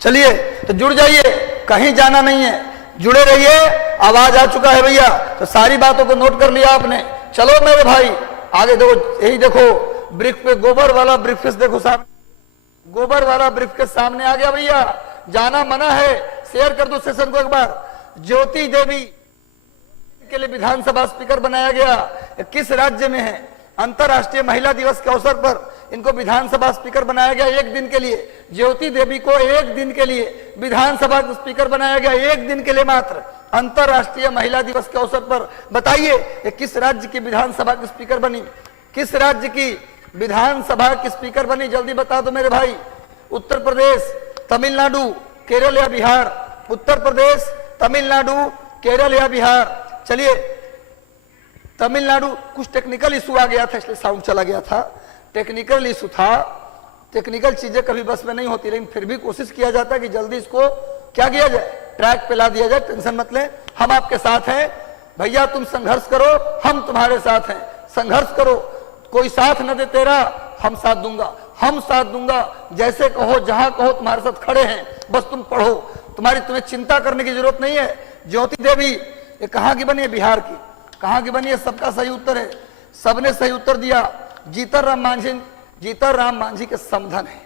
चलिए तो जुड़ जाइए, कहीं जाना नहीं है, जुड़े रहिए। आवाज आ चुका है भैया, तो सारी बातों को नोट कर लिया आपने। चलो मेरे भाई आगे देखो, यही देखो ब्रिक पे गोबर वाला ब्रीफकेस देखो सामने, गोबर वाला ब्रीफकेस सामने आ गया भैया। जाना मना है, शेयर कर दो सेशन को एक बार। ज्योति देवी के लिए विधानसभा स्पीकर बनाया गया, किस राज्य में है? अंतरराष्ट्रीय महिला दिवस के अवसर पर इनको विधानसभा स्पीकर बनाया गया एक दिन के लिए। ज्योति देवी को एक दिन के लिए विधानसभा स्पीकर बनाया गया, एक दिन के लिए मात्र, अंतरराष्ट्रीय महिला दिवस के अवसर पर। बताइए ये किस राज्य की विधानसभा की स्पीकर बनी? किस राज्य की विधानसभा की स्पीकर बनी? जल्दी बता दो मेरे भाई। उत्तर प्रदेश, तमिलनाडु, केरल या बिहार? उत्तर प्रदेश, तमिलनाडु, केरल या बिहार? चलिए तमिलनाडु कुछ टेक्निकल इशू आ गया था इसलिए साउंड चला गया था, टेक्निकल इशू था। टेक्निकल चीजें कभी बस में नहीं होती, लेकिन फिर भी कोशिश किया जाता है कि जल्दी इसको क्या किया जाए, ट्रैक पे ला दिया जाए। टेंशन मत लें, हम आपके साथ हैं भैया, तुम संघर्ष करो, हम तुम्हारे साथ हैं। संघर्ष करो, कोई साथ न दे तेरा, हम साथ दूंगा, हम साथ दूंगा, जैसे कहो जहां कहो तुम्हारे साथ खड़े हैं, बस तुम पढ़ो, तुम्हें चिंता करने की जरूरत नहीं है। ज्योति देवी ये कहाँ की बनी है? बिहार की। कहाँ की बनी है? सबका सही उत्तर है, सबने सही उत्तर दिया। जीतन राम मांझी के समधन है।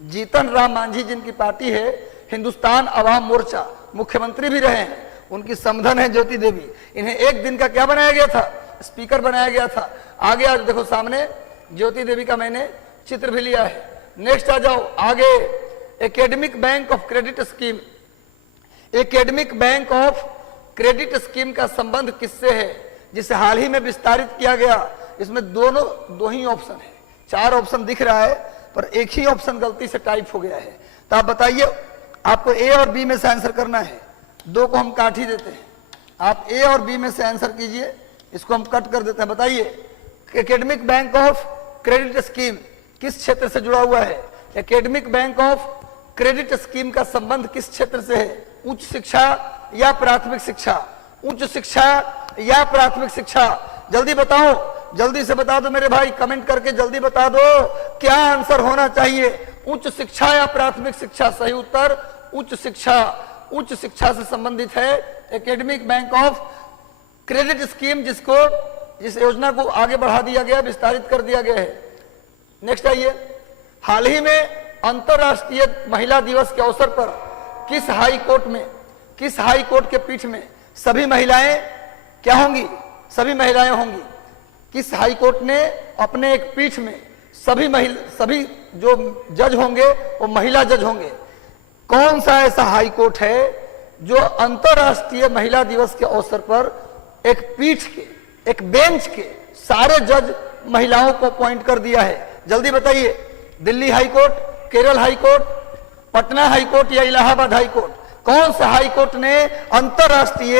जीतन राम मांझी जिनकी पार्टी है हिंदुस्तान अवाम मोर्चा, मुख्यमंत्री भी रहे हैं, उनकी समधन है ज्योति देवी। इन्हें एक दिन का क्या बनाया गया था? स्पीकर बनाया गया था। आगे आज देखो सामने ज्योति देवी का मैंने चित्र भी लिया है। नेक्स्ट आ जाओ आगे, academic bank of credit scheme. Academic bank of credit scheme का संबंध किससे है? जिसे हाल ही में विस्तारित किया गया। इसमें दो ही ऑप्शन है, 4 ऑप्शन दिख रहा है पर एक ही ऑप्शन गलती से टाइप हो गया है। तो आप बताइए, आपको ए और बी में से आंसर करना है। 2 को हम काट ही देते हैं, आप ए और बी में से आंसर कीजिए, इसको हम कट कर देते हैं। बताइए, academic bank of credit scheme किस क्षेत्र से जुड़ा हुआ है? Academic bank of credit scheme का संबंध किस क्षेत्र से है? उच्च शिक्षा या प्राथमिक शिक्षा? उच्च शिक्षा या प्राथमिक शिक्षा? जल्दी बताओ, जल्दी से बता दो मेरे भाई, कमेंट करके जल्दी बता दो क्या आंसर होना चाहिए, उच्च शिक्षा या प्राथमिक शिक्षा? सही उत्तर उच्च शिक्षा। उच्च शिक्षा से संबंधित है academic bank of credit scheme, जिस योजना को आगे बढ़ा दिया गया, विस्तारित कर दिया गया है। नेक्स्ट आइए, हाल ही में अंतरराष्ट्रीय महिला दिवस के अवसर पर किस हाई कोर्ट के पीठ में सभी महिलाएं क्या होंगी? सभी महिलाएं होंगी। किस हाई कोर्ट ने अपने एक पीठ में सभी जो जज होंगे वो महिला जज होंगे? कौन सा ऐसा हाई कोर्ट है जो अंतरराष्ट्रीय महिला दिवस के अवसर पर एक पीठ के, एक बेंच के सारे जज महिलाओं को अपॉइंट कर दिया है? जल्दी बताइए, Delhi high court, Kerala high court, Patna high court या इलाहाबाद हाई कोर्ट? कौन सा हाई कोर्ट ने अंतरराष्ट्रीय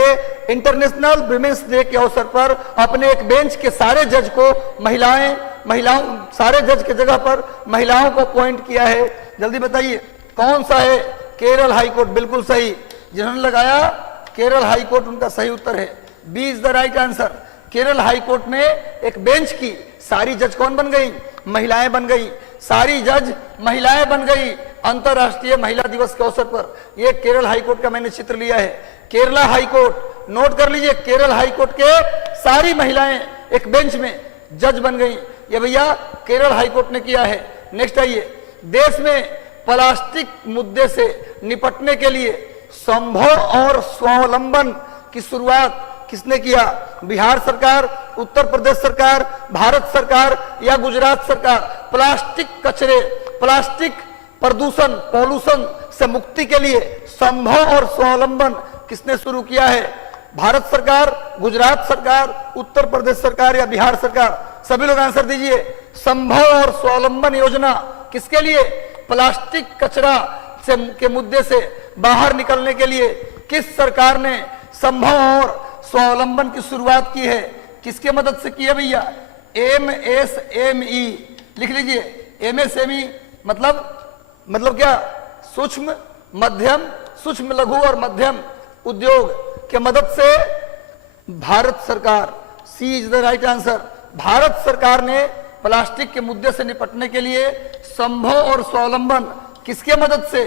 इंटरनेशनल विमेंस डे के अवसर पर अपने एक बेंच के सारे जज को महिलाओं सारे जज के जगह पर महिलाओं को अपॉइंट किया है? जल्दी बताइए कौन सा है? केरल हाई कोर्ट, बिल्कुल सही। जिन्होंने लगाया केरल हाई कोर्ट, उनका सही उत्तर है, B is the right answer. Kerala high court में एक बेंच की सारी जज कौन बन गई? महिलाएं बन गई, सारी जज महिलाएं बन गई अंतरराष्ट्रीय महिला दिवस के अवसर पर। ये केरल हाई कोर्ट का मैंने चित्र लिया है। केरला हाई कोर्ट, नोट कर लीजिए, केरल हाई कोर्ट के सारी महिलाएं एक बेंच में जज बन गई। ये भैया केरल हाई कोर्ट ने किया है। नेक्स्ट आइए, देश में प्लास्टिक मुद्दे से निपटने के लिए संभव और स्वावलंबन की शुरुआत किसने किया? बिहार सरकार, उत्तर प्रदेश सरकार, भारत सरकार या गुजरात सरकार? प्लास्टिक कचरे, प्लास्टिक प्रदूषण, पॉल्यूशन से मुक्ति के लिए संभव और स्वावलंबन किसने शुरू किया है? भारत सरकार, गुजरात सरकार, उत्तर प्रदेश सरकार या बिहार सरकार? सभी लोग आंसर दीजिए। संभव और स्वावलंबन योजना किसके लिए? प्लास्टिक कचरा के मुद्दे से बाहर निकलने के लिए किस सरकार ने संभव और स्वावलंबन की शुरुआत की है? किसके मदद से की है भैया? MSME लिख लीजिए। MSME मतलब क्या? सूक्ष्म मध्यम, सूक्ष्म लघु और मध्यम उद्योग के मदद से भारत सरकार, C is the right answer. Bharat सरकार ने प्लास्टिक के मुद्दे से निपटने के लिए संभव और स्वावलंबन किसके मदद से?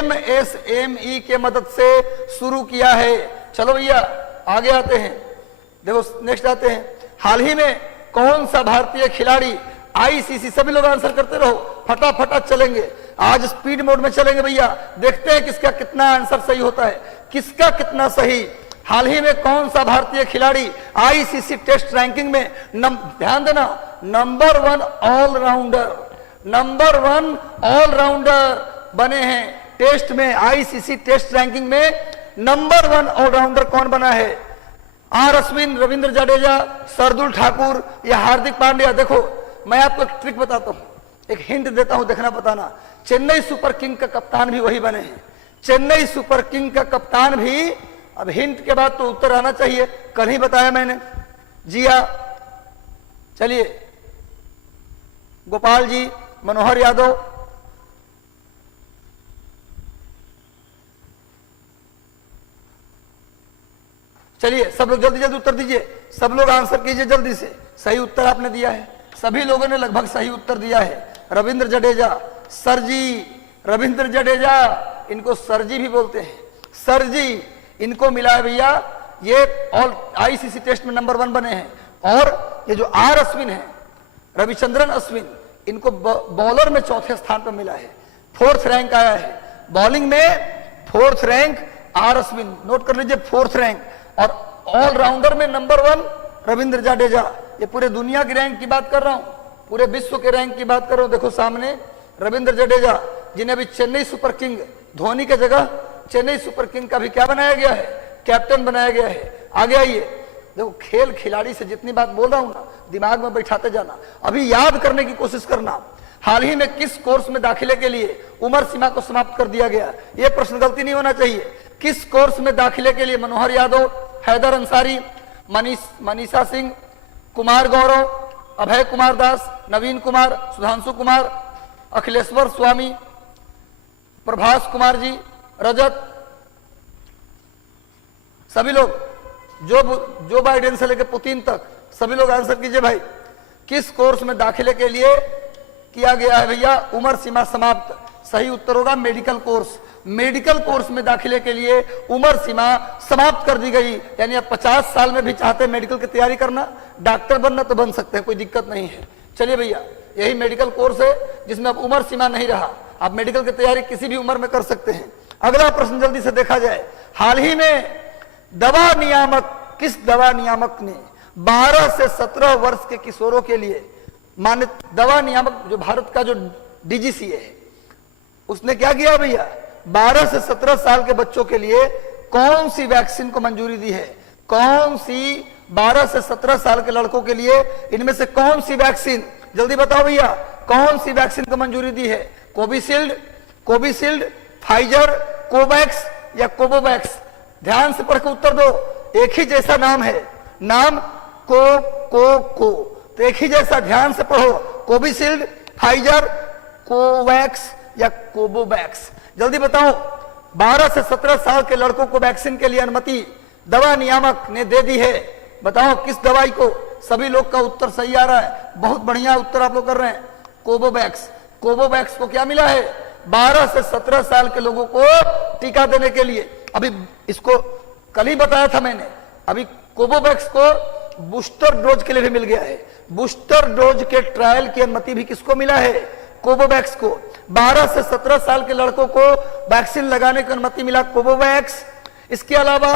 MSME के मदद से शुरू किया है। चलो भैया आगे आते हैं, देखो नेक्स्ट आते हैं। हाल ही में कौन सा भारतीय खिलाड़ी ICC, सभी लोग आंसर करते रहो, फटाफट चलेंगे, आज स्पीड मोड में चलेंगे भैया, देखते हैं किसका कितना आंसर सही होता है, किसका कितना सही। हाल ही में कौन सा भारतीय खिलाड़ी ICC टेस्ट रैंकिंग में ध्यान देना, नंबर 1 ऑलराउंडर बने हैं। टेस्ट में ICC टेस्ट रैंकिंग में नंबर 1 ऑलराउंडर कौन बना है? आर अश्विन, रविंद्र जडेजा, शार्दुल ठाकुर या हार्दिक पांड्या? देखो मैं आपको एक ट्रिक बताता हूं, एक हिंट देता हूं, देखना बताना। चेन्नई सुपर किंग का कप्तान भी वही बने हैं। चेन्नई सुपर किंग का कप्तान भी, अब हिंट के बाद तो उत्तर आना चाहिए, कल ही बताया मैंने। जिया, चलिए गोपाल जी, मनोहर यादव, चलिए सब लोग जल्दी जल्दी उत्तर दीजिए, सब लोग आंसर कीजिए जल्दी से। सही उत्तर आपने दिया है, सभी लोगों ने लगभग सही उत्तर दिया है। रविंद्र जडेजा, सर जी, रविंद्र जडेजा, इनको सर जी भी बोलते हैं, सर जी, इनको मिला है भैया, ये ऑल आईसीसी टेस्ट में नंबर 1 बने हैं। और ये जो आर अश्विन है, रविचंद्रन अश्विन, इनको बॉलर में चौथे स्थान पर मिला है, 4th रैंक आया है। बॉलिंग में 4th rank are Ashwin, note कर लीजिए 4th रैंक। और ऑलराउंडर में नंबर 1 रविंद्र जडेजा। ये पूरे दुनिया की रैंक की बात कर रहा हूं, पूरे विश्व के रैंक की बात कर रहा हूं। देखो सामने रविंद्र जडेजा, जिन्हें अभी चेन्नई सुपर किंग, धोनी के जगह चेन्नई सुपर किंग का भी क्या बनाया गया है, कैप्टन बनाया गया है। आगे आइए, देखो खेल खिलाड़ी से जितनी बात बोल रहा हूं ना, दिमाग में बैठाते जाना, अभी याद करने की कोशिश करना। हाल ही में किस कोर्स में दाखिले के लिए उम्र सीमा को समाप्त कर दिया गया, यह प्रश्न गलती नहीं होना चाहिए। किस कोर्स में दाखिले के लिए मनोहर यादव, हैदर अंसारी, मनीषा सिंह, कुमार गौरव, अभय कुमार दास, नवीन कुमार, सुधांशु कुमार, अखिलेश्वर स्वामी, प्रभास कुमार जी, रजत, सभी लोग, जो बाइडेन से लेकर पुतिन तक, सभी लोग आंसर कीजिए भाई। किस कोर्स में दाखिले के लिए किया गया है भैया उम्र सीमा समाप्त? सही उत्तर होगा मेडिकल कोर्स। मेडिकल कोर्स में दाखिले के लिए उम्र सीमा समाप्त कर दी गई, यानी आप 50 साल में भी चाहते हैं मेडिकल की तैयारी करना, डॉक्टर बनना, तो बन सकते हैं, कोई दिक्कत नहीं है। चलिए भैया, यही मेडिकल कोर्स है जिसमें अब उम्र सीमा नहीं रहा, आप मेडिकल की तैयारी किसी भी उम्र में कर सकते हैं। अगला प्रश्न जल्दी से देखा जाए। हाल ही में दवा नियामक, किस दवा नियामक ने 12 से 17 वर्ष के किशोरों के लिए मान्य, दवा नियामक जो भारत का जो डीजीसीए है, उसने क्या किया भैया, 12 से 17 साल के बच्चों के लिए कौन सी वैक्सीन को मंजूरी दी है? कौन सी 12 से 17 साल के लड़कों के लिए इनमें से कौन सी वैक्सीन, जल्दी बताओ भैया, कौन सी वैक्सीन को मंजूरी दी है? कोविशील्ड, फाइजर, कोवैक्स या कोवोवैक्स? ध्यान से पढ़ के उत्तर दो, एक ही जैसा नाम है, नाम को तो एक ही जैसा, ध्यान से पढ़ो, कोविशील्ड, फाइजर, कोवैक्स या कोवोवैक्स? जल्दी बताओ। 12 से 17 साल के लड़कों को वैक्सीन के लिए अनुमति दवा नियामक ने दे दी है, बताओ किस दवाई को? सभी लोग का उत्तर सही आ रहा है, बहुत बढ़िया उत्तर आप लोग कर रहे हैं, कोवोवैक्स। कोवोवैक्स को क्या मिला है? 12 से 17 साल के लोगों को टीका देने के लिए। अभी इसको कल ही बताया था मैंने, अभी कोवोवैक्स को बूस्टर डोज के लिए भी मिल गया है। बूस्टर डोज के ट्रायल की अनुमति भी किसको मिला है? कोवोवैक्स को। 12 से 17 साल के लड़कों को वैक्सीन लगाने की अनुमति मिला, कोवोवैक्स। इसके अलावा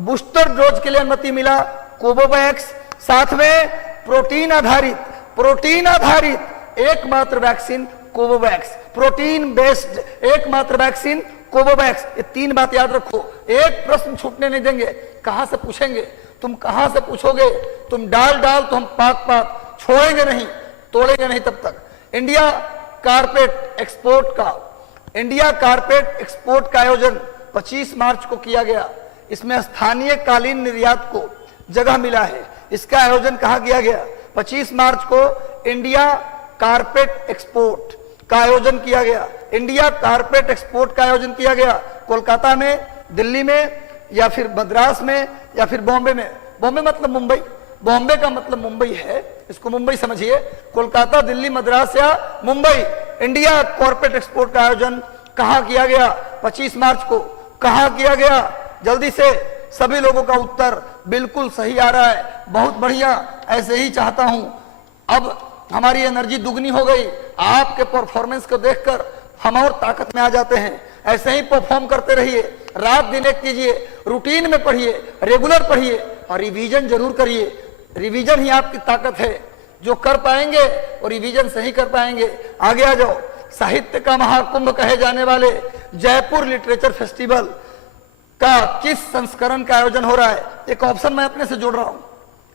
बूस्टर डोज के लिए अनुमति मिला, कोवोवैक्स। साथ में प्रोटीन आधारित एकमात्र वैक्सीन कोवोवैक्स, प्रोटीन बेस्ड एकमात्र वैक्सीन कोवोवैक्स। ये 3 बात याद रखो, एक प्रश्न छूटने नहीं देंगे। कहां से पूछेंगे? तुम कहां से पूछोगे? तुम डाल तो हम पाक, छोड़ेंगे नहीं, तोड़ेंगे नहीं तब तक। इंडिया कारपेट एक्सपोर्ट का आयोजन 25 मार्च को किया गया। इसमें स्थानीय कालीन निर्यात को जगह मिला है। इसका आयोजन कहां किया गया? 25 मार्च को इंडिया कारपेट एक्सपोर्ट का आयोजन किया गया। इंडिया कारपेट एक्सपोर्ट का आयोजन किया गया कोलकाता में, दिल्ली में, या फिर मद्रास में, या फिर बॉम्बे में। बॉम्बे मतलब मुंबई, बॉम्बे का मतलब मुंबई है, इसको मुंबई समझिए। कोलकाता, दिल्ली, मद्रास या मुंबई, इंडिया कॉर्पोरेट एक्सपोर्ट का आयोजन कहां किया गया? 25 मार्च को। कहां किया गया? जल्दी से, सभी लोगों का उत्तर बिल्कुल सही आ रहा है, बहुत बढ़िया, ऐसे ही चाहता हूं। अब हमारी एनर्जी दुगनी हो गई, आपके परफॉर्मेंस को देखकर हम और ताकत में आ जाते हैं। ऐसे ही परफॉर्म करते रहिए, रात दिन एक कीजिए, रूटीन में पढ़िए, रेगुलर पढ़िए और रिवीजन जरूर करिए। रिवीजन ही आपकी ताकत है, जो कर पाएंगे और रिवीजन से ही कर पाएंगे। आगे आ जाओ। साहित्य का महाकुंभ कहे जाने वाले जयपुर लिटरेचर फेस्टिवल का किस संस्करण का आयोजन हो रहा है? एक ऑप्शन मैं अपने से जोड़ रहा हूं,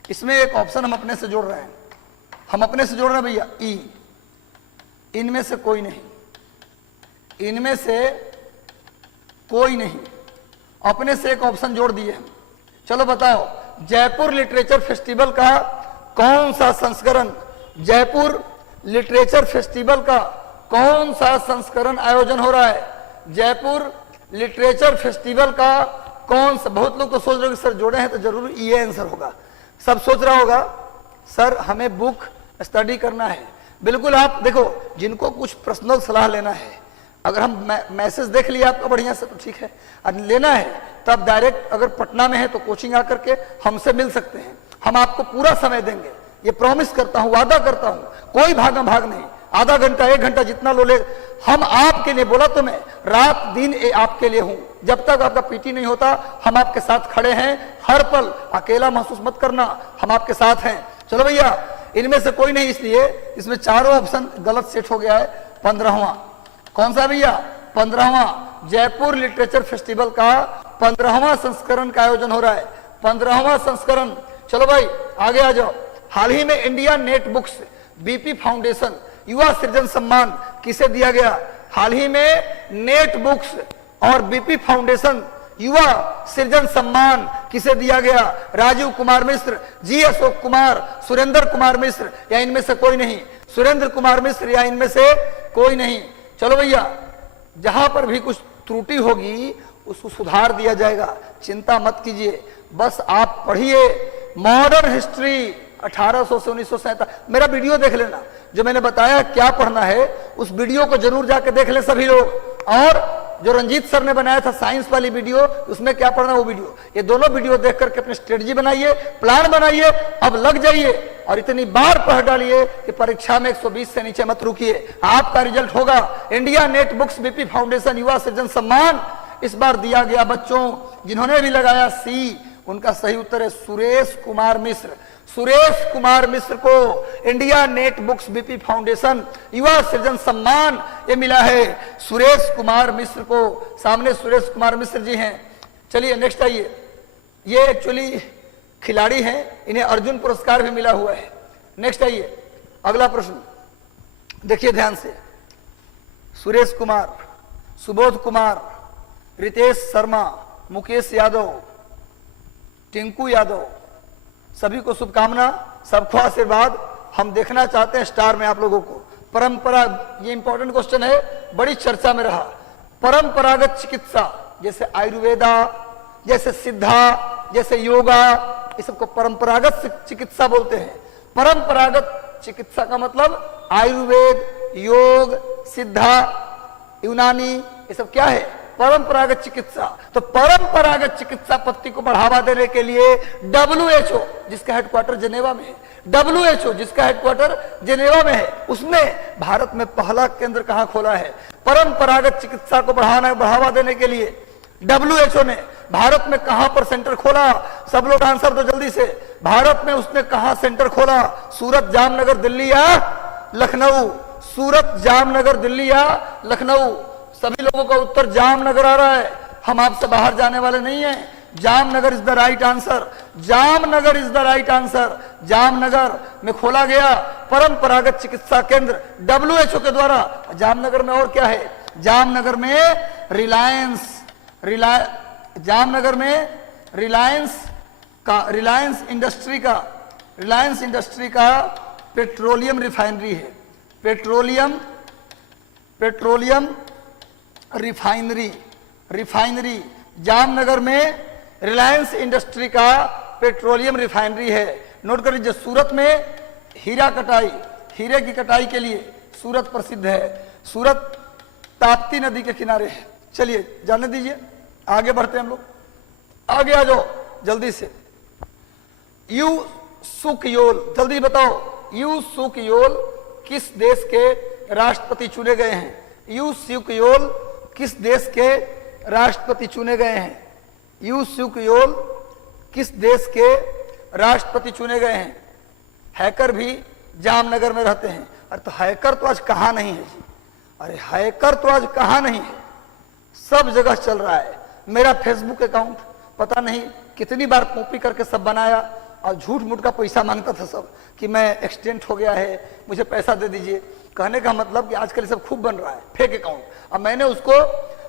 इसमें एक ऑप्शन हम अपने से जोड़ रहे हैं, भैया। ई, इनमें से कोई नहीं, इनमें से कोई नहीं, अपने से एक ऑप्शन जोड़ दिए। चलो बताओ, जयपुर लिटरेचर फेस्टिवल का कौन सा संस्करण, जयपुर लिटरेचर फेस्टिवल का कौन सा संस्करण आयोजन हो रहा है? जयपुर लिटरेचर फेस्टिवल का कौन सा, बहुत लोग तो सोच रहे हो कि सर जोड़े हैं तो जरूर ये आंसर होगा, सब सोच रहा होगा सर हमें बुक स्टडी करना है। बिल्कुल, आप देखो जिनको कुछ पर्सनल सलाह लेना है, अगर हम मैसेज देख लिया आपका बढ़िया से तो ठीक है, और लेना है तो आप डायरेक्ट अगर पटना में है तो कोचिंग आकर के हमसे मिल सकते हैं, हम आपको पूरा समय देंगे, ये प्रॉमिस करता हूं, वादा करता हूं, कोई भागम भाग नहीं, आधा घंटा 1 घंटा जितना लो ले, हम आपके लिए, बोला तो मैं रात दिन आपके लिए हूं, जब तक आपका पीटी नहीं होता हम आपके साथ खड़े हैं, हर पल अकेला महसूस मत करना, हम आपके साथ हैं। चलो भैया, इनमें से कोई नहीं, इसलिए इसमें चारों ऑप्शन गलत सेट हो गया है। 15वां कौन सा भैया? 15वां जयपुर लिटरेचर फेस्टिवल का 15वां संस्करण का आयोजन हो रहा है, 15वां संस्करण। चलो भाई आगे आ जाओ। हाल ही में India net books BP foundation युवा सृजन सम्मान किसे दिया गया? हाल ही में नेट बुक्स और बीपी फाउंडेशन युवा सृजन सम्मान किसे दिया गया? राजीव कुमार मिश्र, जी अशोक कुमार, सुरेंद्र कुमार मिश्र या इनमें से कोई नहीं? सुरेंद्र कुमार मिश्र या इनमें से कोई नहीं। चलो भैया, जहां पर भी कुछ त्रुटि होगी उसको सुधार दिया जाएगा, चिंता मत कीजिए, बस आप पढ़िए मॉडर्न हिस्ट्री 1800 से 1947। मेरा वीडियो देख लेना, जो मैंने बताया क्या पढ़ना है, उस वीडियो को जरूर जाकर देख ले सभी लोग। और जो रंजीत सर ने बनाया था साइंस वाली वीडियो, उसमें क्या पढ़ना वो वीडियो, ये दोनों वीडियो देख करके अपनी स्ट्रेटजी बनाइए, प्लान बनाइए, अब लग जाइए और इतनी बार पढ़ डालिए कि परीक्षा में 120 से नीचे मत रुकिए, आपका रिजल्ट होगा। India net books BP foundation युवा सृजन सम्मान इस बार दिया गया बच्चों जिन्होंने भी लगाया सी, उनका सही उत्तर है सुरेश कुमार मिश्र। सुरेश कुमार मिश्र को India net books BP foundation युवा सृजन सम्मान ये मिला है, सुरेश कुमार मिश्र को। सामने सुरेश कुमार मिश्र जी हैं। चलिए नेक्स्ट आइए, ये एक्चुअली खिलाड़ी हैं, इन्हें अर्जुन पुरस्कार भी मिला हुआ है। नेक्स्ट आइए, अगला प्रश्न देखिए ध्यान से। सुरेश कुमार, सुबोध कुमार, रितेश शर्मा, मुकेश यादव, टिंकू यादव, सभी को शुभकामना, सबको आशीर्वाद। हम देखना चाहते हैं स्टार में आप लोगों को। परंपरा, ये इंपॉर्टेंट क्वेश्चन है, बड़ी चर्चा में रहा। परंपरागत चिकित्सा जैसे आयुर्वेदा, जैसे सिद्धा, जैसे योगा, इस सबको परंपरागत चिकित्सा बोलते हैं। परंपरागत चिकित्सा का मतलब आयुर्वेद, योग, सिद्धा, यूनानी, ये सब क्या है? परंपरागत चिकित्सा। तो परंपरागत चिकित्सा पद्धति को बढ़ावा देने के लिए WHO, जिसका हेडक्वार्टर जेनेवा में है, WHO जिसका हेडक्वार्टर जेनेवा में है, उसने भारत में पहला केंद्र कहां खोला है? परंपरागत चिकित्सा को बढ़ावा देने के लिए WHO ने भारत में कहां पर सेंटर खोला? सब लोग आंसर दो जल्दी से। भारत में उसने कहां सेंटर खोला? सूरत, जामनगर, दिल्ली या लखनऊ? सूरत, जामनगर, दिल्ली या लखनऊ? सभी लोगों का उत्तर जामनगर आ रहा है। हम आपसे बाहर जाने वाले नहीं हैं। Jamnagar is the right answer. Jamnagar is the right answer. Jamnagar में खोला गया परंपरागत चिकित्सा केंद्र WHO के द्वारा। जामनगर में और क्या है? जामनगर में जामनगर में रिलायंस इंडस्ट्री का पेट्रोलियम रिफाइनरी है। पेट्रोलियम रिफाइनरी जामनगर में रिलायंस इंडस्ट्री का पेट्रोलियम रिफाइनरी है। नोट कर लीजिए। सूरत में हीरे की कटाई के लिए सूरत प्रसिद्ध है। सूरत ताप्ती नदी के किनारे है। चलिए जाने दीजिए, आगे बढ़ते हैं हम लोग। आगे आ जाओ जल्दी से। यू सुक योल, जल्दी बताओ, यू सुक योल किस देश के राष्ट्रपति चुने गए हैं? यू सुक योल किस देश के राष्ट्रपति चुने गए हैं? यू सुक योल किस देश के राष्ट्रपति चुने गए हैं? हैकर भी जामनगर में रहते हैं। अरे तो हैकर तो आज कहाँ नहीं है जी? अरे हैकर तो आज कहाँ नहीं है, सब जगह चल रहा है। मेरा फेसबुक अकाउंट पता नहीं कितनी बार कॉपी करके सब बनाया और झूठ मूठ का पैसा मांगता था सब कि मैं एक्सटेंट हो गया है, मुझे पैसा दे दीजिए। कहने का मतलब कि आजकल सब खूब बन रहा है फेक अकाउंट। अब मैंने उसको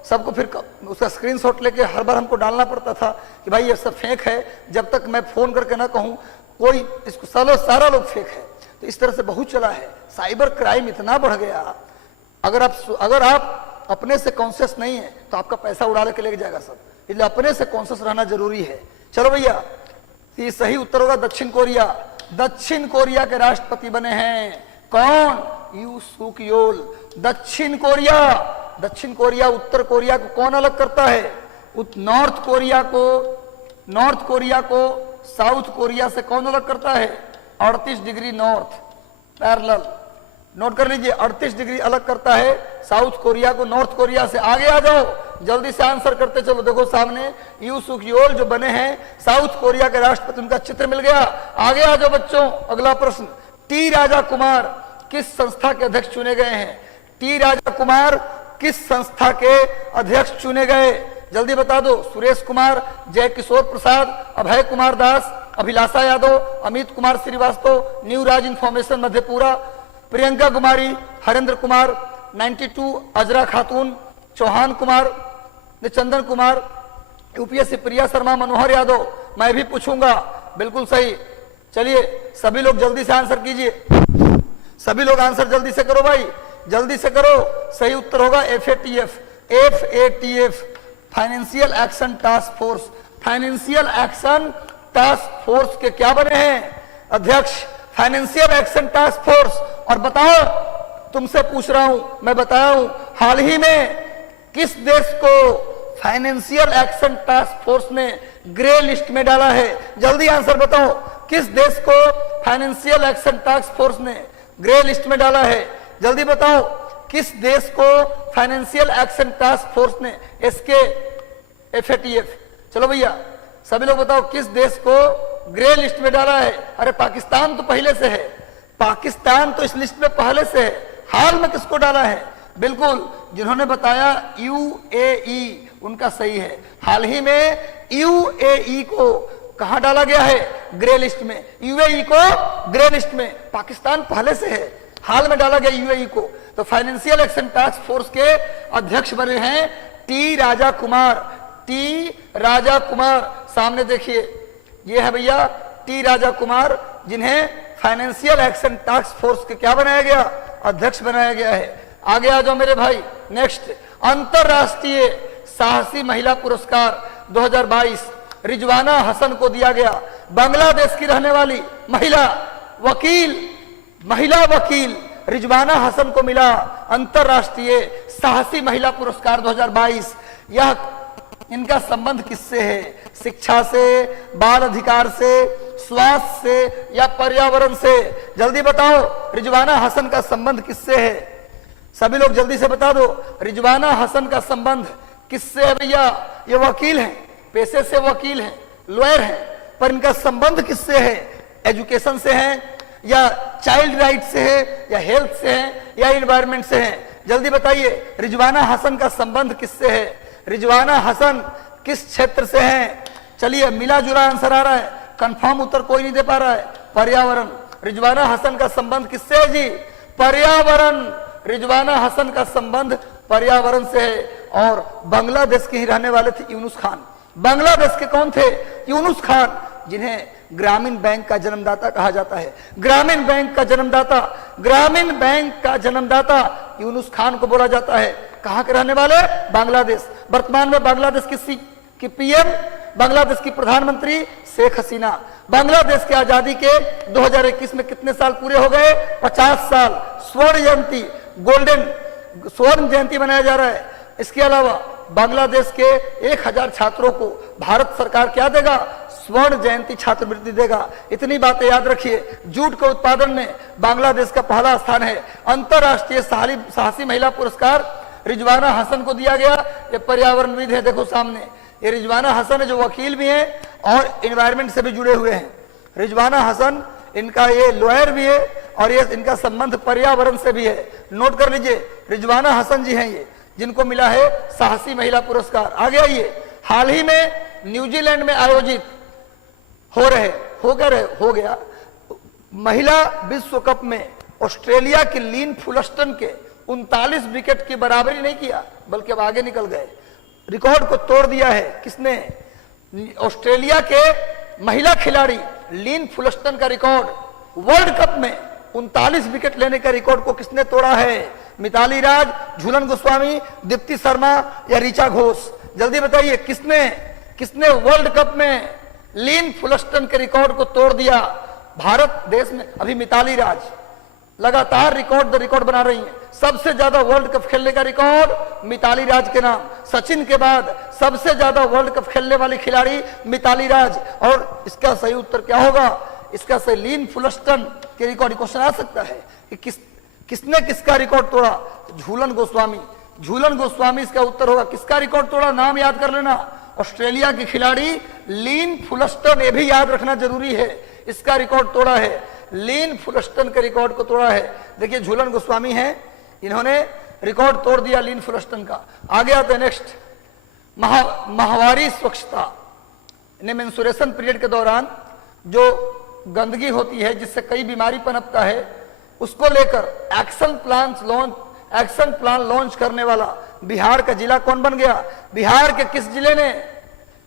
सबको फिर उसका स्क्रीनशॉट लेके हर बार हमको डालना पड़ता था कि भाई ये सब फेक है, जब तक मैं फोन करके ना कहूं कोई इसको सारा लोग फेक है। तो इस तरह से बहुत चला है, साइबर क्राइम इतना बढ़ गया। अगर आप अपने से कॉन्शियस नहीं है तो आपका पैसा उड़ा के लेके जाएगा सब, इसलिए अपने से कॉन्शियस रहना जरूरी है। चलो भैया, ये सही उत्तर होगा दक्षिण कोरिया। दक्षिण कोरिया के राष्ट्रपति बने हैं कौन? यू सुक योल। दक्षिण कोरिया उत्तर कोरिया को कौन अलग करता है? नॉर्थ कोरिया को साउथ कोरिया से कौन अलग करता है? 38 डिग्री नॉर्थ पैरेलल, नोट कर लीजिए, 38 डिग्री अलग करता है साउथ कोरिया को नॉर्थ कोरिया से। आगे आ जाओ, जल्दी से आंसर करते चलो। देखो सामने यू सुक योल जो बने हैं साउथ कोरिया के राष्ट्रपति, उनका चित्र मिल गया। आगे आ जाओ बच्चों, अगला प्रश्न। टी राजा कुमार किस संस्था के अध्यक्ष चुने गए हैं? टी राजा कुमार किस संस्था के अध्यक्ष चुने गए? जल्दी बता दो। सुरेश कुमार, जय किशोर प्रसाद, अभय कुमार दास, अभिलाषा यादव, अमित कुमार श्रीवास्तव, न्यू राज इन्फॉर्मेशन मधेपुरा, प्रियंका कुमारी, हरेंद्र कुमार, 92, अजरा खातून, चौहान कुमार, चंदन कुमार, यूपीएससी प्रिया शर्मा, मनोहर यादव। मैं भी पूछूंगा, बिल्कुल सही। चलिए सभी लोग जल्दी से आंसर कीजिए, सभी लोग आंसर जल्दी से करो भाई, जल्दी से करो। सही उत्तर होगा FATF, financial action task force. Financial action task force के क्या बने हैं? अध्यक्ष। Financial action task force. और बताओ, तुमसे पूछ रहा हूं, मैं बताया हूं, हाल ही में किस देश को फाइनेंशियल एक्शन टास्क फोर्स ने ग्रे लिस्ट में डाला है? जल्दी आंसर बताओ, किस देश को फाइनेंशियल एक्शन टास्क फोर्स ने ग्रे लिस्ट में डाला है? जल्दी बताओ, किस देश को फाइनेंशियल एक्शन टास्क फोर्स ने FATF। चलो भैया सभी लोग बताओ, किस देश को ग्रे लिस्ट में डाला है? अरे पाकिस्तान तो पहले से है, पाकिस्तान तो इस लिस्ट में पहले से है। हाल में किसको डाला है? बिल्कुल, जिन्होंने बताया UAE, उनका सही है। हाल ही में UAE को कहां डाला गया है? ग्रे लिस्ट में। UAE को ग्रे लिस्ट में, पाकिस्तान पहले से है, हाल में डाला गया UAE को। तो फाइनेंशियल एक्शन टास्क फोर्स के अध्यक्ष बने हैं टी राजा कुमार। टी राजा कुमार, सामने देखिए, ये है भैया टी राजा कुमार, जिन्हें फाइनेंशियल एक्शन टास्क फोर्स के क्या बनाया गया? अध्यक्ष बनाया गया है। आगे आ जाओ मेरे भाई। नेक्स्ट, अंतरराष्ट्रीय साहसी महिला पुरस्कार 2022 रिजवाना हसन को दिया गया। बांग्लादेश की रहने वाली महिला वकील रिजवाना हसन को मिला अंतरराष्ट्रीय साहसी महिला पुरस्कार 2022। यह इनका संबंध किससे है? शिक्षा से, बाल अधिकार से, स्वास्थ्य से या पर्यावरण से? जल्दी बताओ, रिजवाना हसन का संबंध किससे है? सभी लोग जल्दी से बता दो, रिजवाना हसन का संबंध किससे है भैया? ये वकील हैं, पेशे से वकील हैं, लॉयर हैं, पर इनका संबंध किससे है? एजुकेशन से है या चाइल्ड राइट से है या हेल्थ से है या इन्वायरमेंट से है? जल्दी बताइए, रिजवाना हसन का संबंध किससे है? रिजवाना हसन किस क्षेत्र से हैं? चलिए मिला जुला आंसर आ रहा है, कंफर्म उत्तर कोई नहीं दे पा रहा है। पर्यावरण। रिजवाना हसन का संबंध किससे है जी? पर्यावरण। रिजवाना हसन का संबंध पर्यावरण से है। और बांग्लादेश के ही रहने वाले थे यूनुस खान। बांग्लादेश के कौन थे? यूनुस खान, जिन्हें ग्रामीण बैंक का जन्मदाता कहा जाता है। ग्रामीण बैंक का जन्मदाता यूनुस खान को बोला जाता है। कहां के रहने वाले? बांग्लादेश। वर्तमान में बांग्लादेश की PM, बांग्लादेश की प्रधानमंत्री शेख हसीना। बांग्लादेश की आजादी के 2021 में कितने साल पूरे हो गए? 50 साल। स्वर्ण जयंती मनाया जा रहा है। इसके अलावा बांग्लादेश के 1000 छात्रों को भारत सरकार क्या देगा? स्वर्ण जयंती छात्रवृत्ति देगा। इतनी बातें याद रखिए। जूट के उत्पादन में बांग्लादेश का पहला स्थान है। अंतरराष्ट्रीय साहसी महिला पुरस्कार रिजवाना हसन को दिया गया। ये पर्यावरणविद है, देखो सामने, ये रिजवाना हसन है जो वकील भी है और इन्वायरमेंट से भी जुड़े हुए हैं। रिजवाना हसन, इनका ये लॉयर भी है और ये इनका संबंध पर्यावरण से भी है। नोट कर लीजिए, रिजवाना हसन जी हैं ये, जिनको मिला है साहसी महिला पुरस्कार। आगे आइए, हाल ही में न्यूजीलैंड में आयोजित हो गया महिला विश्व कप में ऑस्ट्रेलिया की लीन फुलस्टन के 39 विकेट की बराबरी नहीं किया, बल्कि अब आगे निकल गए। रिकॉर्ड को तोड़ दिया है किसने? ऑस्ट्रेलिया के महिला खिलाड़ी लीन फुलस्टन का रिकॉर्ड वर्ल्ड कप में 39 विकेट लेने का रिकॉर्ड को किसने तोड़ा है? मिताली राज, झूलन गोस्वामी, दीप्ति शर्मा या ऋचा घोष? जल्दी बताइए किसने वर्ल्ड कप में लीन फुलस्टन के रिकॉर्ड को तोड़ दिया? भारत देश में अभी मिताली राज लगातार रिकॉर्ड बना रही है। सबसे ज्यादा वर्ल्ड कप खेलने का रिकॉर्ड मिताली राज के नाम। सचिन के बाद सबसे ज्यादा वर्ल्ड कप खेलने वाली खिलाड़ी मिताली राज। और इसका सही उत्तर क्या होगा? इसका सही लीन फुलस्टन के रिकॉर्ड। क्वेश्चन आ सकता है कि किसने किसका रिकॉर्ड तोड़ा? झूलन गोस्वामी इसका उत्तर होगा। किसका रिकॉर्ड तोड़ा? नाम याद कर लेना, ऑस्ट्रेलिया की खिलाड़ी लीन फुलस्टन। ये भी याद रखना जरूरी है, इसका रिकॉर्ड तोड़ा है, लीन फुलस्टन के रिकॉर्ड को तोड़ा है। देखिए झूलन गोस्वामी हैं, इन्होंने रिकॉर्ड तोड़ दिया लीन फुलस्टन का। आगे आते हैं नेक्स्ट, माहवारी स्वच्छता। मेंस्ट्रुएशन पीरियड के दौरान जो गंदगी होती है जिससे कई बीमारी पनपता है, उसको लेकर एक्शन प्लान लॉन्च करने वाला बिहार का जिला कौन बन गया? बिहार के किस जिले ने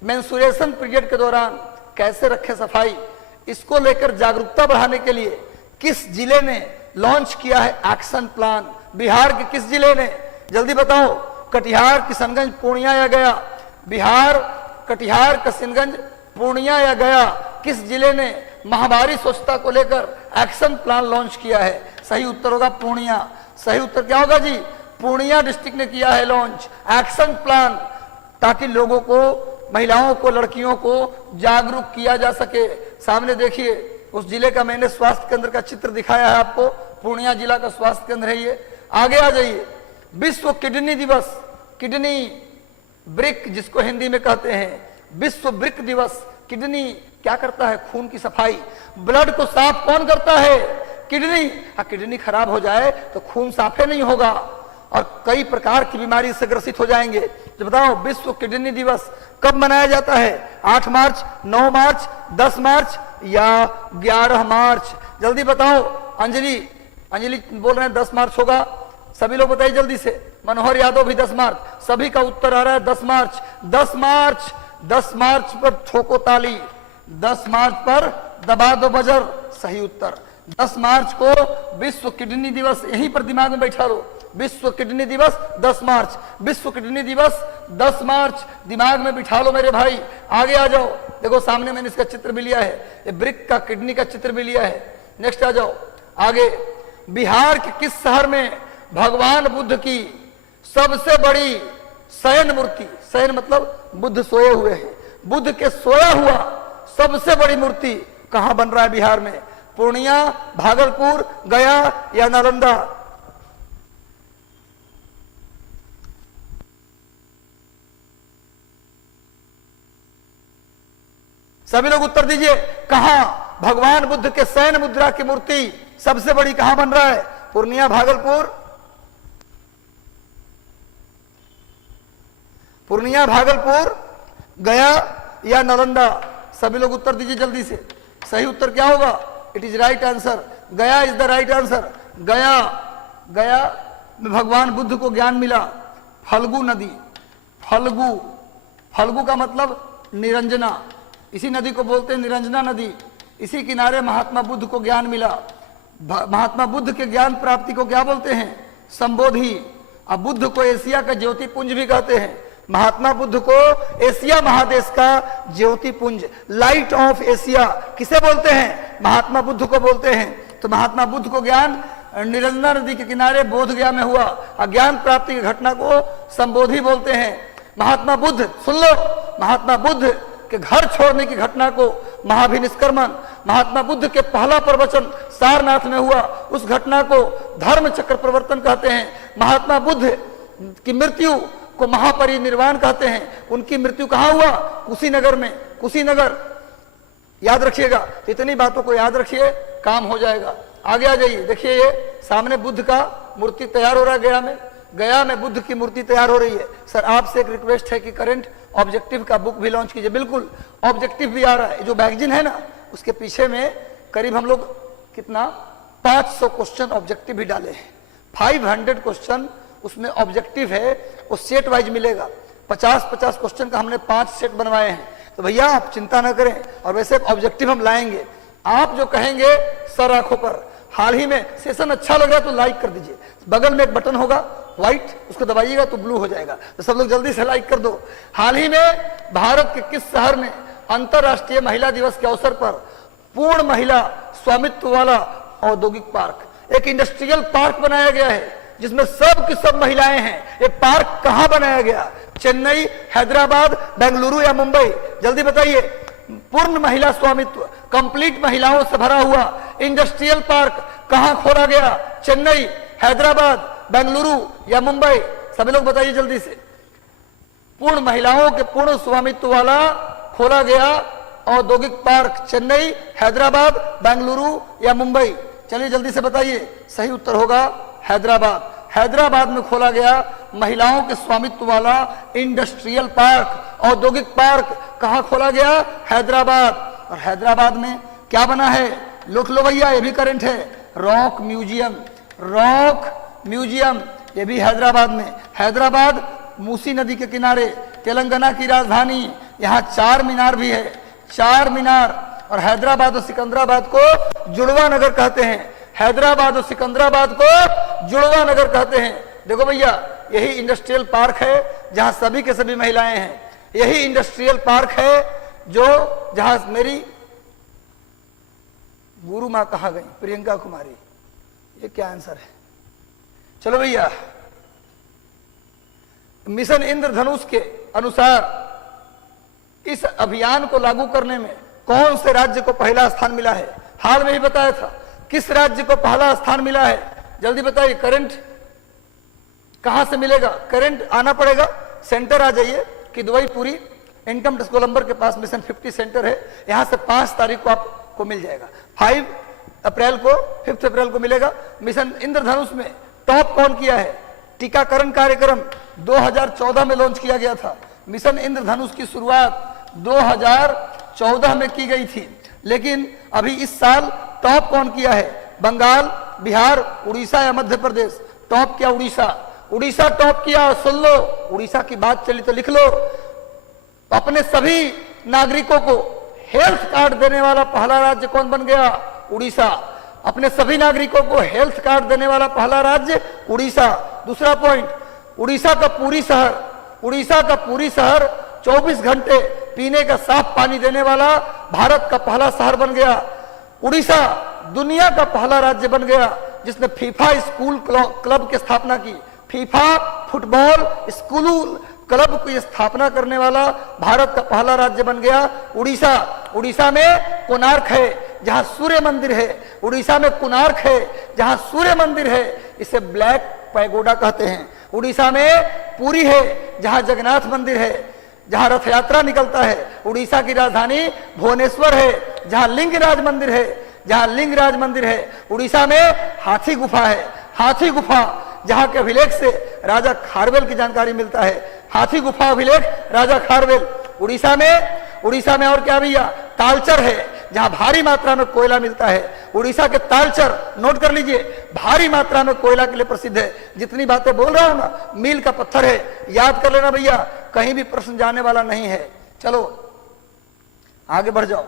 मेंस्ट्रुएशन पीरियड के दौरान कैसे रखे सफाई, इसको लेकर जागरूकता बढ़ाने के लिए किस जिले ने लॉन्च किया है एक्शन प्लान? बिहार के किस जिले ने? जल्दी बताओ। कटिहार, किशनगंज, पूर्णिया या गया? बिहार, कटिहार, किशनगंज, पूर्णिया या गया? किस जिले ने महामारी स्वच्छता को लेकर एक्शन प्लान लॉन्च किया है? सही उत्तर होगा पूर्णिया। सही उत्तर क्या होगा जी? पूर्णिया डिस्ट्रिक्ट ने किया है लॉन्च एक्शन प्लान, ताकि लोगों को, महिलाओं को, लड़कियों को जागरूक किया जा सके। सामने देखिए उस जिले का मैंने स्वास्थ्य केंद्र का चित्र दिखाया है आपको। पूर्णिया जिला का स्वास्थ्य केंद्र है ये। आगे आ जाइए, विश्व किडनी दिवस, किडनी ब्रिक जिसको हिंदी में कहते हैं, विश्व ब्रिक दिवस। किडनी क्या करता है? खून की सफाई। ब्लड को साफ कौन करता है? किडनी। किडनी खराब हो जाए तो खून साफे नहीं होगा और कई प्रकार की बीमारी से ग्रसित हो जाएंगे। तो बताओ विश्व किडनी दिवस कब मनाया जाता है? 8 मार्च, 9 मार्च, 10 मार्च या 11 मार्च? जल्दी बताओ। अंजलि बोल रहे हैं 10 मार्च होगा। सभी लोग बताइए जल्दी से। मनोहर यादव भी 10 मार्च। सभी का उत्तर आ रहा है 10 मार्च। 10 मार्च पर ठोको ताली, 10 मार्च पर दबा दो बजर। सही उत्तर 10 मार्च को विश्व किडनी दिवस। यहीं पर दिमाग में बैठा लो, विश्व किडनी दिवस 10 मार्च। विश्व किडनी दिवस 10 मार्च दिमाग में बिठा लो मेरे भाई। आगे आ जाओ, देखो सामने मैंने इसका चित्र भी लिया है, ये ब्रिक का किडनी का चित्र भी लिया है। नेक्स्ट आ जाओ आगे। बिहार के किस शहर में भगवान बुद्ध की सबसे बड़ी शयन मूर्ति, शयन मतलब बुद्ध सोए हुए हैं, बुद्ध के सोया हुआ सबसे बड़ी मूर्ति कहां बन रहा है बिहार में? पूर्णिया, भागलपुर, गया या नालंदा? सभी लोग उत्तर दीजिए। कहां भगवान बुद्ध के शयन मुद्रा की मूर्ति सबसे बड़ी कहां बन रहा है? पूर्णिया, भागलपुर, पूर्णिया, भागलपुर, गया या नालंदा? सभी लोग उत्तर दीजिए जल्दी से। सही उत्तर क्या होगा? इट इज राइट आंसर, गया इज द राइट आंसर। गया में भगवान बुद्ध को ज्ञान मिला। फल्गु नदी, फल्गु का मतलब निरंजना, इसी नदी को बोलते हैं निरंजना नदी। इसी किनारे महात्मा बुद्ध को ज्ञान मिला। महात्मा बुद्ध के ज्ञान प्राप्ति को क्या बोलते हैं? संबोधि। अब बुद्ध को एशिया का ज्योति पुंज भी कहते हैं। महात्मा बुद्ध को एशिया महादेश का ज्योति पुंज, लाइट ऑफ एशिया किसे बोलते हैं? महात्मा बुद्ध को बोलते हैं। तो महात्मा बुद्ध को ज्ञान निरंजना नदी के किनारे बोध गया में हुआ। अज्ञान प्राप्ति की घटना को संबोधि बोलते हैं। महात्मा बुद्ध, सुन लो, महात्मा बुद्ध के घर छोड़ने की घटना को महाभिनिष्क्रमण, महात्मा बुद्ध के पहला प्रवचन सारनाथ में हुआ, उस घटना को धर्म चक्र प्रवर्तन कहते हैं। महात्मा बुद्ध की मृत्यु को महापरिनिर्वाण कहते हैं। उनकी मृत्यु कहां हुआ? कुशीनगर में। कुशीनगर याद रखिएगा, इतनी बातों को याद रखिए, काम हो जाएगा। आगे आ जाइए, देखिए ये सामने बुद्ध का मूर्ति तैयार हो रहा है गया में। गया में बुद्ध की मूर्ति तैयार हो रही है। सर आपसे एक रिक्वेस्ट है कि करंट ऑब्जेक्टिव का बुक भी लॉन्च कीजिए। बिल्कुल, ऑब्जेक्टिव भी आ रहा है। जो मैगजीन है ना, उसके पीछे में करीब हम लोग कितना 500 क्वेश्चन ऑब्जेक्टिव भी डाले हैं। 500 क्वेश्चन उसमें ऑब्जेक्टिव है, वो सेट वाइज मिलेगा। 50-50 क्वेश्चन का हमने 5 सेट बनवाए हैं। तो भैया आप चिंता ना करें, और वैसे ऑब्जेक्टिव हम लाएंगे। आप जो कहेंगे सर आंखों पर, हाल ही में सेशन अच्छा लग रहा है तो लाइक कर दीजिए, बगल में एक बटन होगा व्हाइट, उसको दबाइएगा तो ब्लू हो जाएगा, तो सब लोग जल्दी से लाइक कर दो। हाल ही में भारत के किस शहर में अंतरराष्ट्रीय महिला दिवस के अवसर पर पूर्ण महिला स्वामित्व वाला औद्योगिक पार्क, एक इंडस्ट्रियल पार्क बनाया गया है जिसमें सब की सब महिलाएं हैं? ये पार्क कहां बनाया गया? चेन्नई, हैदराबाद, बेंगलुरु या मुंबई? जल्दी बताइए। पूर्ण महिला स्वामित्व, कंप्लीट महिलाओं से भरा हुआ इंडस्ट्रियल पार्क कहां खोला गया? चेन्नई, हैदराबाद, बेंगलुरु या मुंबई? सभी लोग बताइए जल्दी से। पूर्ण महिलाओं के पूर्ण स्वामित्व वाला खोला गया औद्योगिक पार्क चेन्नई, हैदराबाद, बेंगलुरु या मुंबई? चलिए जल्दी से बताइए। सही उत्तर होगा हैदराबाद। हैदराबाद में खोला गया महिलाओं के स्वामित्व वाला इंडस्ट्रियल पार्क, औद्योगिक पार्क कहां खोला गया? हैदराबाद। और हैदराबाद में क्या बना है? लिख लो भैया, ये भी करंट है। रॉक म्यूजियम, रॉक म्यूजियम, ये भी हैदराबाद में। हैदराबाद मूसी नदी के किनारे, तेलंगाना की राजधानी, यहाँ 4 मीनार भी है, 4 मीनार। और हैदराबाद और सिकंदराबाद को जुड़वा नगर कहते हैं। हैदराबाद और सिकंदराबाद को जुड़वा नगर कहते हैं। देखो भैया, यही इंडस्ट्रियल पार्क है जहां सभी के सभी महिलाएं हैं। यही इंडस्ट्रियल पार्क है जो जहां मेरी गुरु मां कहा गई, प्रियंका कुमारी। ये क्या आंसर है? चलो भैया, मिशन इंद्रधनुष के अनुसार इस अभियान को लागू करने में कौन से राज्य को पहला स्थान मिला है? हाल में ही बताया था। किस राज्य को पहला स्थान मिला है? जल्दी बताइए। करंट कहां से मिलेगा? करंट आना पड़ेगा, सेंटर आ जाइए कि दुबईपुरी इनकम टैक्स कोलंबर के पास मिशन 50 सेंटर है। यहां से 5 तारीख को आपको मिल जाएगा। 5 अप्रैल को, 5 अप्रैल को मिलेगा। मिशन इंद्रधनुष में टॉप कौन किया है? टीकाकरण कार्यक्रम 2014 में लॉन्च किया गया था। मिशन इंद्रधनुष की शुरुआत 2014 में की गई थी, लेकिन अभी इस साल टॉप कौन किया है? बंगाल, बिहार, उड़ीसा या मध्य प्रदेश? टॉप किया उड़ीसा। उड़ीसा टॉप किया। सुन लो, उड़ीसा की बात चली तो लिख लो। अपने सभी नागरिकों को हेल्थ कार्ड देने वाला पहला राज्य कौन बन गया? उड़ीसा। अपने सभी नागरिकों को हेल्थ कार्ड देने वाला पहला राज्य उड़ीसा। दूसरा पॉइंट, उड़ीसा का पूरी शहर 24 घंटे पीने का साफ पानी देने वाला भारत का पहला शहर बन गया। उड़ीसा दुनिया का पहला राज्य बन गया जिसने फीफा स्कूल क्लब की स्थापना की। फीफा फुटबॉल स्कूल क्लब की स्थापना करने वाला भारत का पहला राज्य बन गया उड़ीसा। उड़ीसा में कोणार्क है जहां सूर्य मंदिर है। उड़ीसा में कोणार्क है जहां सूर्य मंदिर है, इसे ब्लैक पैगोडा कहते हैं। उड़ीसा में पुरी है जहां जगन्नाथ मंदिर है, जहां रथ यात्रा निकलता है। उड़ीसा की राजधानी भुवनेश्वर है जहां लिंगराज मंदिर है। उड़ीसा में हाथी गुफा है। हाथी गुफा जहां के अभिलेख से राजा खारवेल की जानकारी मिलता है। हाथी गुफा अभिलेख राजा खारवेल। उड़ीसा में और क्या भैया? तालचर है जहां भारी मात्रा में कोयला मिलता है। उड़ीसा के तालचर, नोट कर लीजिए, भारी मात्रा में कोयला के लिए प्रसिद्ध है। जितनी बातें बोल रहा हूं ना, मील का पत्थर है, याद कर लेना भैया, कहीं भी प्रश्न जाने वाला नहीं है। चलो आगे बढ़ जाओ।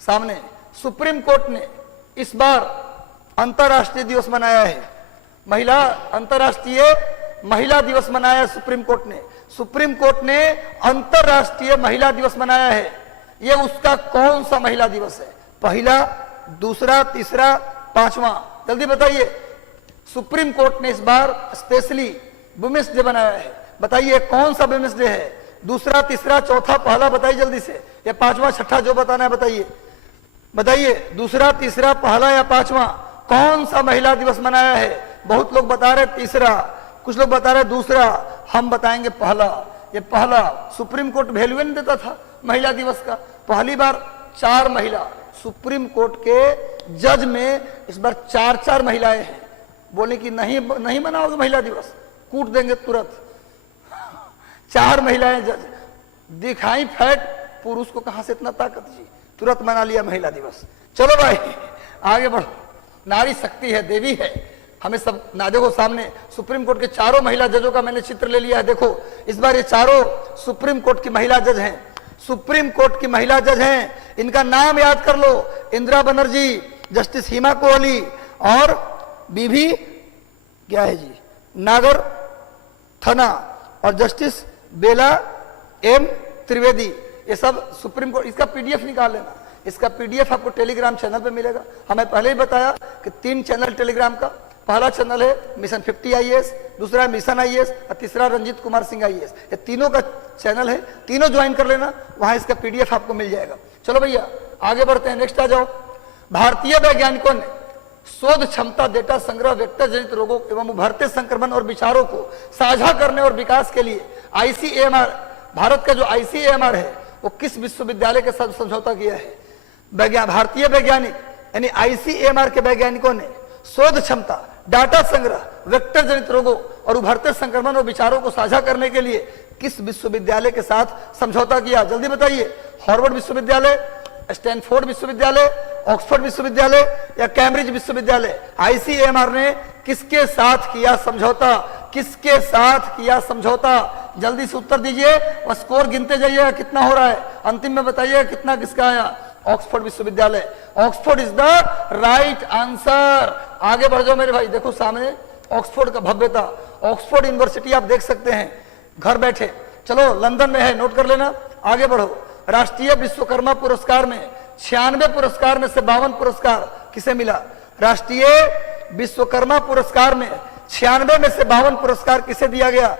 सामने सुप्रीम कोर्ट ने इस बार अंतरराष्ट्रीय दिवस मनाया है। अंतरराष्ट्रीय महिला दिवस मनाया है सुप्रीम कोर्ट ने अंतरराष्ट्रीय महिला दिवस मनाया है। यह उसका कौन सा महिला दिवस है? पहला, दूसरा, तीसरा, पांचवा? जल्दी बताइए। सुप्रीम कोर्ट ने इस बार स्पेशली वुमेन्स डे बनाया है। बताइए कौन सा वुमेन्स डे है? दूसरा, तीसरा, चौथा, पहला? बताइए जल्दी से। या पांचवा, छठा, जो बताना है बताइए। दूसरा, तीसरा, पहला या पांचवा? कौन सा महिला दिवस मनाया है? बहुत लोग बता रहे तीसरा, कुछ लोग बता रहे दूसरा, हम बताएंगे पहला। ये पहला। सुप्रीम कोर्ट वैल्यू नहीं देता था महिला दिवस का। पहली बार 4 महिला सुप्रीम कोर्ट के जज में इस बार 4 महिलाएं हैं। बोले कि नहीं मनाओगे महिला दिवस, कूट देंगे तुरंत। 4 महिलाएं जज। दिखाई फैट, पुरुष को कहां से इतना ताकत जी, तुरंत मना लिया महिला दिवस। चलो भाई आगे बढ़ो। नारी शक्ति है, देवी है। हमें सब ना देखो सामने सुप्रीम कोर्ट के चारों महिला जजों का मैंने चित्र ले लिया है। देखो इस बार ये चारों सुप्रीम कोर्ट की महिला जज हैं, सुप्रीम कोर्ट की महिला जज हैं। इनका नाम याद कर लो, इंदिरा बनर्जी, जस्टिस हिमा कोहली और बीबी क्या है जी, नागर थना और जस्टिस बेला एम त्रिवेदी। ये सब सुप्रीम कोर्ट, इसका पीडीएफ निकाल लेना, इसका पीडीएफ आपको टेलीग्राम चैनल पे मिलेगा। हमें पहले ही बताया कि 3 चैनल टेलीग्राम का, पहला चैनल है मिशन 50 आईएएस, दूसरा है मिशन आईएएस और तीसरा रंजीत कुमार सिंह आईएएस। ये तीनों का चैनल है, तीनों ज्वाइन कर लेना, वहां इसका पीडीएफ आपको मिल जाएगा। चलो भैया आगे बढ़ते हैं, नेक्स्ट आ जाओ। भारतीय वैज्ञानिकों ने शोध क्षमता, डेटा संग्रह, वेक्टर जनित रोगों एवं उभरते संक्रमण और विचारों को साझा करने और विकास के लिए आईसीएमआर, भारत का जो आईसीएमआर है वो किस विश्वविद्यालय के साथ समझौता किया है? भारतीय वैज्ञानिक यानी आईसीएमआर के वैज्ञानिकों ने शोध क्षमता, डाटा संग्रह, वेक्टर जनित रोगों और उभरते संक्रमण और विचारों को साझा करने के लिए किस विश्वविद्यालय के साथ समझौता किया? जल्दी बताइए। हार्वर्ड विश्वविद्यालय, स्टैनफोर्ड विश्वविद्यालय, ऑक्सफोर्ड विश्वविद्यालय या कैम्ब्रिज विश्वविद्यालय? आईसीएमआर ने किसके साथ किया समझौता? किसके साथ किया समझौता? जल्दी से उत्तर दीजिए और स्कोर गिनते जाइएगा कितना हो रहा है, अंतिम में बताइएगा कितना किसका आया। ऑक्सफोर्ड विश्वविद्यालय, Oxford is the right answer. आगे बढ़ जाओ मेरे भाई, देखो सामने ऑक्सफोर्ड का भव्यता, ऑक्सफोर्ड यूनिवर्सिटी आप देख सकते हैं घर बैठे। चलो लंदन में है, नोट कर लेना। आगे बढ़ो। राष्ट्रीय विश्वकर्मा पुरस्कार में 96 पुरस्कार में से 52 पुरस्कार किसे मिला? राष्ट्रीय विश्वकर्मा पुरस्कार में 96 में से 52 पुरस्कार किसे दिया गया?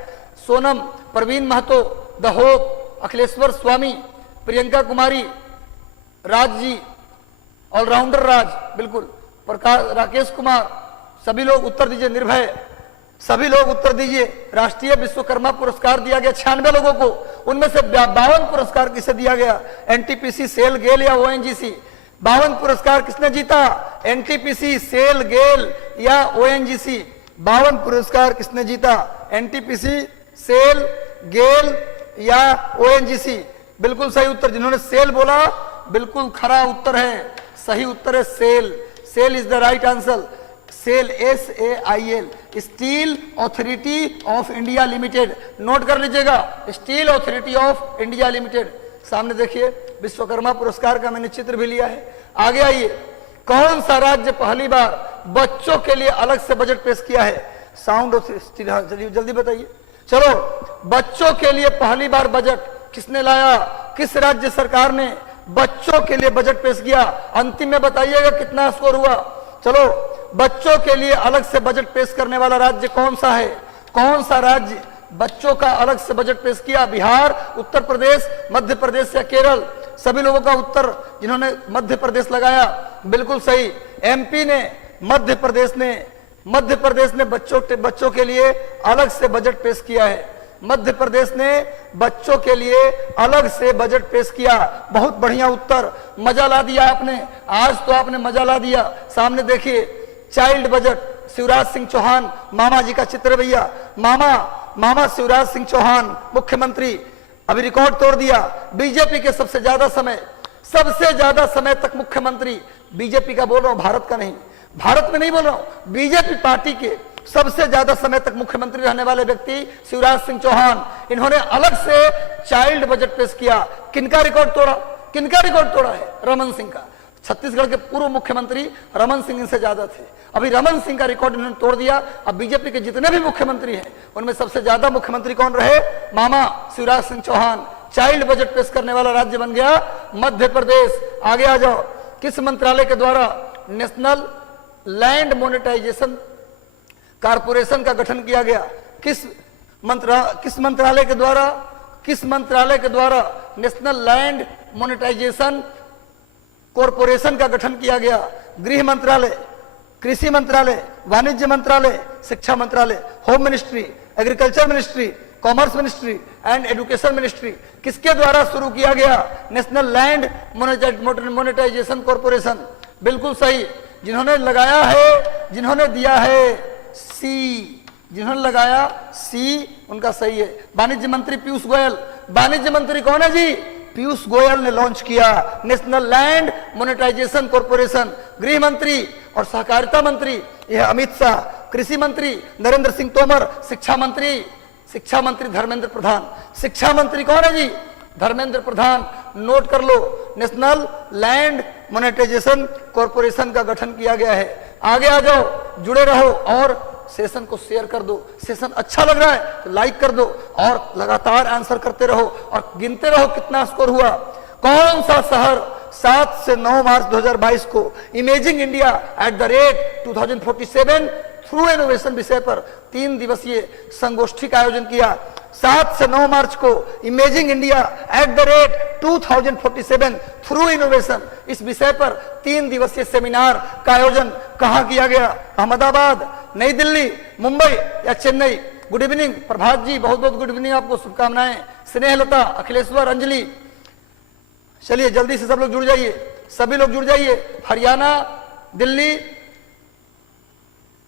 Sonam, Praveen Mahato, the hope, Akhileshwar Swami, Priyanka Kumari, Raj ji, allrounder Raj, बिल्कुल, प्रकाश, राकेश कुमार, सभी लोग उत्तर दीजिए। निर्भय, सभी लोग उत्तर दीजिए। राष्ट्रीय विश्वकर्मा पुरस्कार दिया गया 96 लोगों को, उनमें से 52 पुरस्कार किसे दिया गया? एनटीपीसी, सेल, गेल या ओएनजीसी? 52 पुरस्कार किसने जीता? एनटीपीसी, सेल, गेल या ओएनजीसी? 52 पुरस्कार किसने जीता? एनटीपीसी, सेल, गेल या ओएनजीसी? बिल्कुल सही उत्तर। जिन्होंने सेल बोला बिल्कुल खरा उत्तर है, सही उत्तर है SAIL. SAIL is the right answer. SAIL, SAIL, Steel Authority of India Limited. Note कर लीजिएगा, स्टील अथॉरिटी ऑफ इंडिया लिमिटेड। सामने देखिए विश्वकर्मा पुरस्कार का मैंने चित्र भी लिया है। आगे आइए, कौन सा राज्य पहली बार बच्चों के लिए अलग से बजट पेश किया है? साउंड ऑफ स्टील, जल्दी बताइए। चलो, बच्चों के लिए पहली बार बजट किसने लाया? किस राज्य सरकार ने बच्चों के लिए बजट पेश किया? अंतिम में बताइएगा कितना स्कोर हुआ। चलो, बच्चों के लिए अलग से बजट पेश करने वाला राज्य कौन सा है? कौन सा राज्य बच्चों का अलग से बजट पेश किया? बिहार, उत्तर प्रदेश, मध्य प्रदेश या केरल? सभी लोगों का उत्तर जिन्होंने मध्य प्रदेश लगाया बिल्कुल सही। एमपी ने, मध्य प्रदेश ने बच्चों के लिए अलग से बजट पेश किया है। मध्य प्रदेश ने बच्चों के लिए अलग से बजट पेश किया। बहुत बढ़िया उत्तर, मजा ला दिया आपने, आज तो आपने मजा ला दिया। सामने देखिए चाइल्ड बजट, शिवराज सिंह चौहान, मामा जी का चित्र भैया। मामा शिवराज सिंह चौहान मुख्यमंत्री, अभी रिकॉर्ड तोड़ दिया। बीजेपी के सबसे ज्यादा समय तक मुख्यमंत्री, बीजेपी का बोल रहा हूं, भारत का नहीं, भारत में नहीं बोल रहा हूं, बीजेपी पार्टी के सबसे ज्यादा समय तक मुख्यमंत्री रहने वाले व्यक्ति शिवराज सिंह चौहान। इन्होंने अलग से चाइल्ड बजट पेश किया। किनका रिकॉर्ड तोड़ा? किनका रिकॉर्ड तोड़ा है? रमन सिंह का। छत्तीसगढ़ के पूर्व मुख्यमंत्री रमन सिंह इनसे ज्यादा थे, अभी रमन सिंह का रिकॉर्ड इन्होंने तोड़ दिया। अब बीजेपी के जितने भी मुख्यमंत्री हैं उनमें सबसे ज्यादा मुख्यमंत्री कौन रहे? मामा शिवराज सिंह चौहान। चाइल्ड बजट पेश करने वाला राज्य बन गया मध्य प्रदेश। आगे आ जाओ, किस मंत्रालय के द्वारा नेशनल लैंड मोनेटाइजेशन कारपोरेशन का गठन किया गया? किस मंत्रालय के द्वारा नेशनल लैंड मोनेटाइजेशन कॉरपोरेशन का गठन किया गया? गृह मंत्रालय, कृषि मंत्रालय, वाणिज्य मंत्रालय, शिक्षा मंत्रालय, home ministry, agriculture ministry, commerce ministry and education ministry? किसके द्वारा शुरू किया गया नेशनल लैंड मोनेटाइजेशन कॉरपोरेशन? बिल्कुल सही। जिन्होंने लगाया है, जिन्होंने दिया है सी, जिन्होंने लगाया सी, उनका सही है। वाणिज्य मंत्री पीयूष गोयल। वाणिज्य मंत्री कौन है जी? पीयूष गोयल ने लॉन्च किया नेशनल लैंड मोनेटाइजेशन कॉर्पोरेशन। गृह मंत्री और सहकारिता मंत्री यह अमित शाह, कृषि मंत्री नरेंद्र सिंह तोमर, शिक्षा मंत्री धर्मेंद्र प्रधान। शिक्षा मंत्री कौन है जी? धर्मेंद्र प्रधान। नोट कर लो, नेशनल लैंड मोनेटाइजेशन कॉर्पोरेशन का गठन किया गया है। आगे आ जाओ, जुड़े रहो और सेशन को शेयर कर दो। सेशन अच्छा लग रहा है तो लाइक कर दो और लगातार आंसर करते रहो और गिनते रहो कितना स्कोर हुआ। कौन सा शहर 7 से 9 मार्च 2022 को इमेजिंग इंडिया @2047 थ्रू इनोवेशन विषय पर 3 दिवसीय संगोष्ठी का आयोजन किया। 7 से 9 मार्च को इमेजिंग इंडिया @2047 थ्रू इनोवेशन इस विषय पर 3 दिवसीय सेमिनार का आयोजन कहां किया गया? अहमदाबाद, नई दिल्ली, मुंबई या चेन्नई? गुड इवनिंग प्रभात जी, बहुत बहुत गुड इवनिंग, आपको शुभकामनाएं। स्नेहलता, अखिलेश्वर, अंजलि, चलिए जल्दी से सब लोग जुड़ जाइए, सभी लोग जुड़ जाइए। हरियाणा, दिल्ली,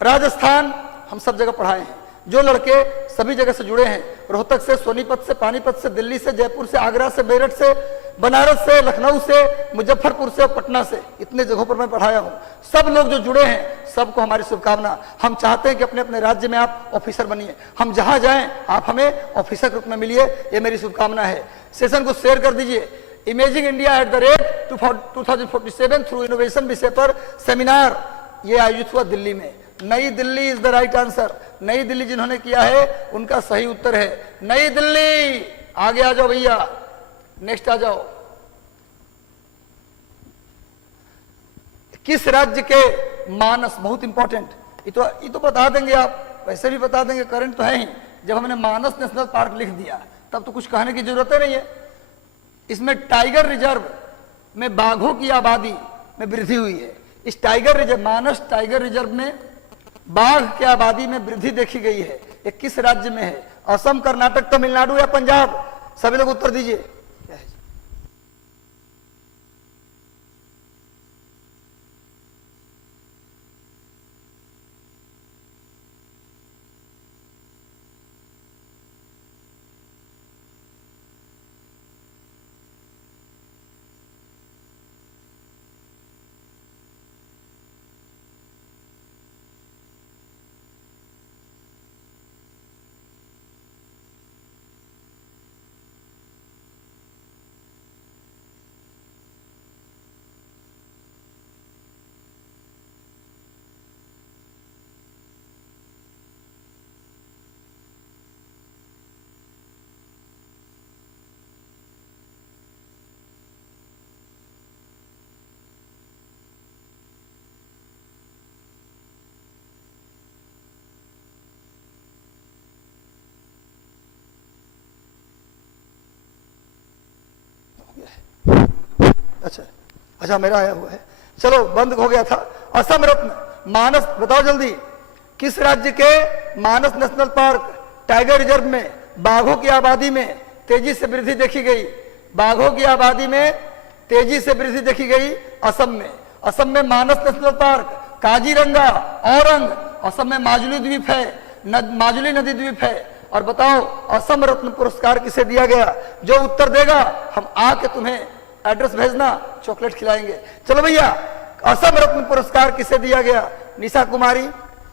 राजस्थान, हम सब जगह पढ़ाए हैं। जो लड़के सभी जगह से जुड़े हैं, रोहतक से, सोनीपत से, पानीपत से, दिल्ली से, जयपुर से, आगरा से, मेरठ से, बनारस से, लखनऊ से, मुजफ्फरपुर से, पटना से, इतने जगहों पर मैं पढ़ाया हूं। सब लोग जो जुड़े हैं सबको हमारी शुभकामना। हम चाहते हैं कि अपने अपने राज्य में आप ऑफिसर बनिए, हम जहां जाएं आप हमें ऑफिसर के रूप में मिलिए, ये मेरी शुभकामना है। सेशन को शेयर कर दीजिए। इमेजिंग इंडिया @2047 थ्रू इनोवेशन विषय पर सेमिनार ये आयोजित हुआ दिल्ली में। नई Delhi is the right answer. नई दिल्ली जिन्होंने किया है उनका सही उत्तर है नई दिल्ली। आगे आ जाओ भैया, नेक्स्ट आ जाओ। किस राज्य के मानस, बहुत इंपॉर्टेंट, ये तो बता देंगे आप, वैसे भी बता देंगे, करंट तो है ही। जब हमने मानस नेशनल पार्क लिख दिया तब तो कुछ कहने की जरूरत ही नहीं है। इसमें टाइगर रिजर्व में बाघों की आबादी में वृद्धि हुई है। इस टाइगर रिजर्व, मानस टाइगर रिजर्व में बाघ की आबादी में वृद्धि देखी गई है। ये किस राज्य में है? असम, कर्नाटक, तमिलनाडु या पंजाब? सभी लोग उत्तर दीजिए। क्या है? अच्छा, मेरा आया हुआ है, चलो बंद हो गया था। असम रत्न मानस, बताओ जल्दी, किस राज्य के मानस नेशनल पार्क टाइगर रिजर्व में बाघों की आबादी में तेजी से वृद्धि देखी गई? बाघों की आबादी में तेजी से वृद्धि देखी गई असम में। असम में मानस नेशनल पार्क, काजीरंगा, औरंग, असम में माजुली द्वीप है, माजुली नदी द्वीप है। और बताओ असम रत्न पुरस्कार किसे दिया गया? जो उत्तर देगा हम आके तुम्हें एड्रेस भेजना, चॉकलेट खिलाएंगे। चलो भैया, असम रत्न पुरस्कार किसे दिया गया? निशा कुमारी।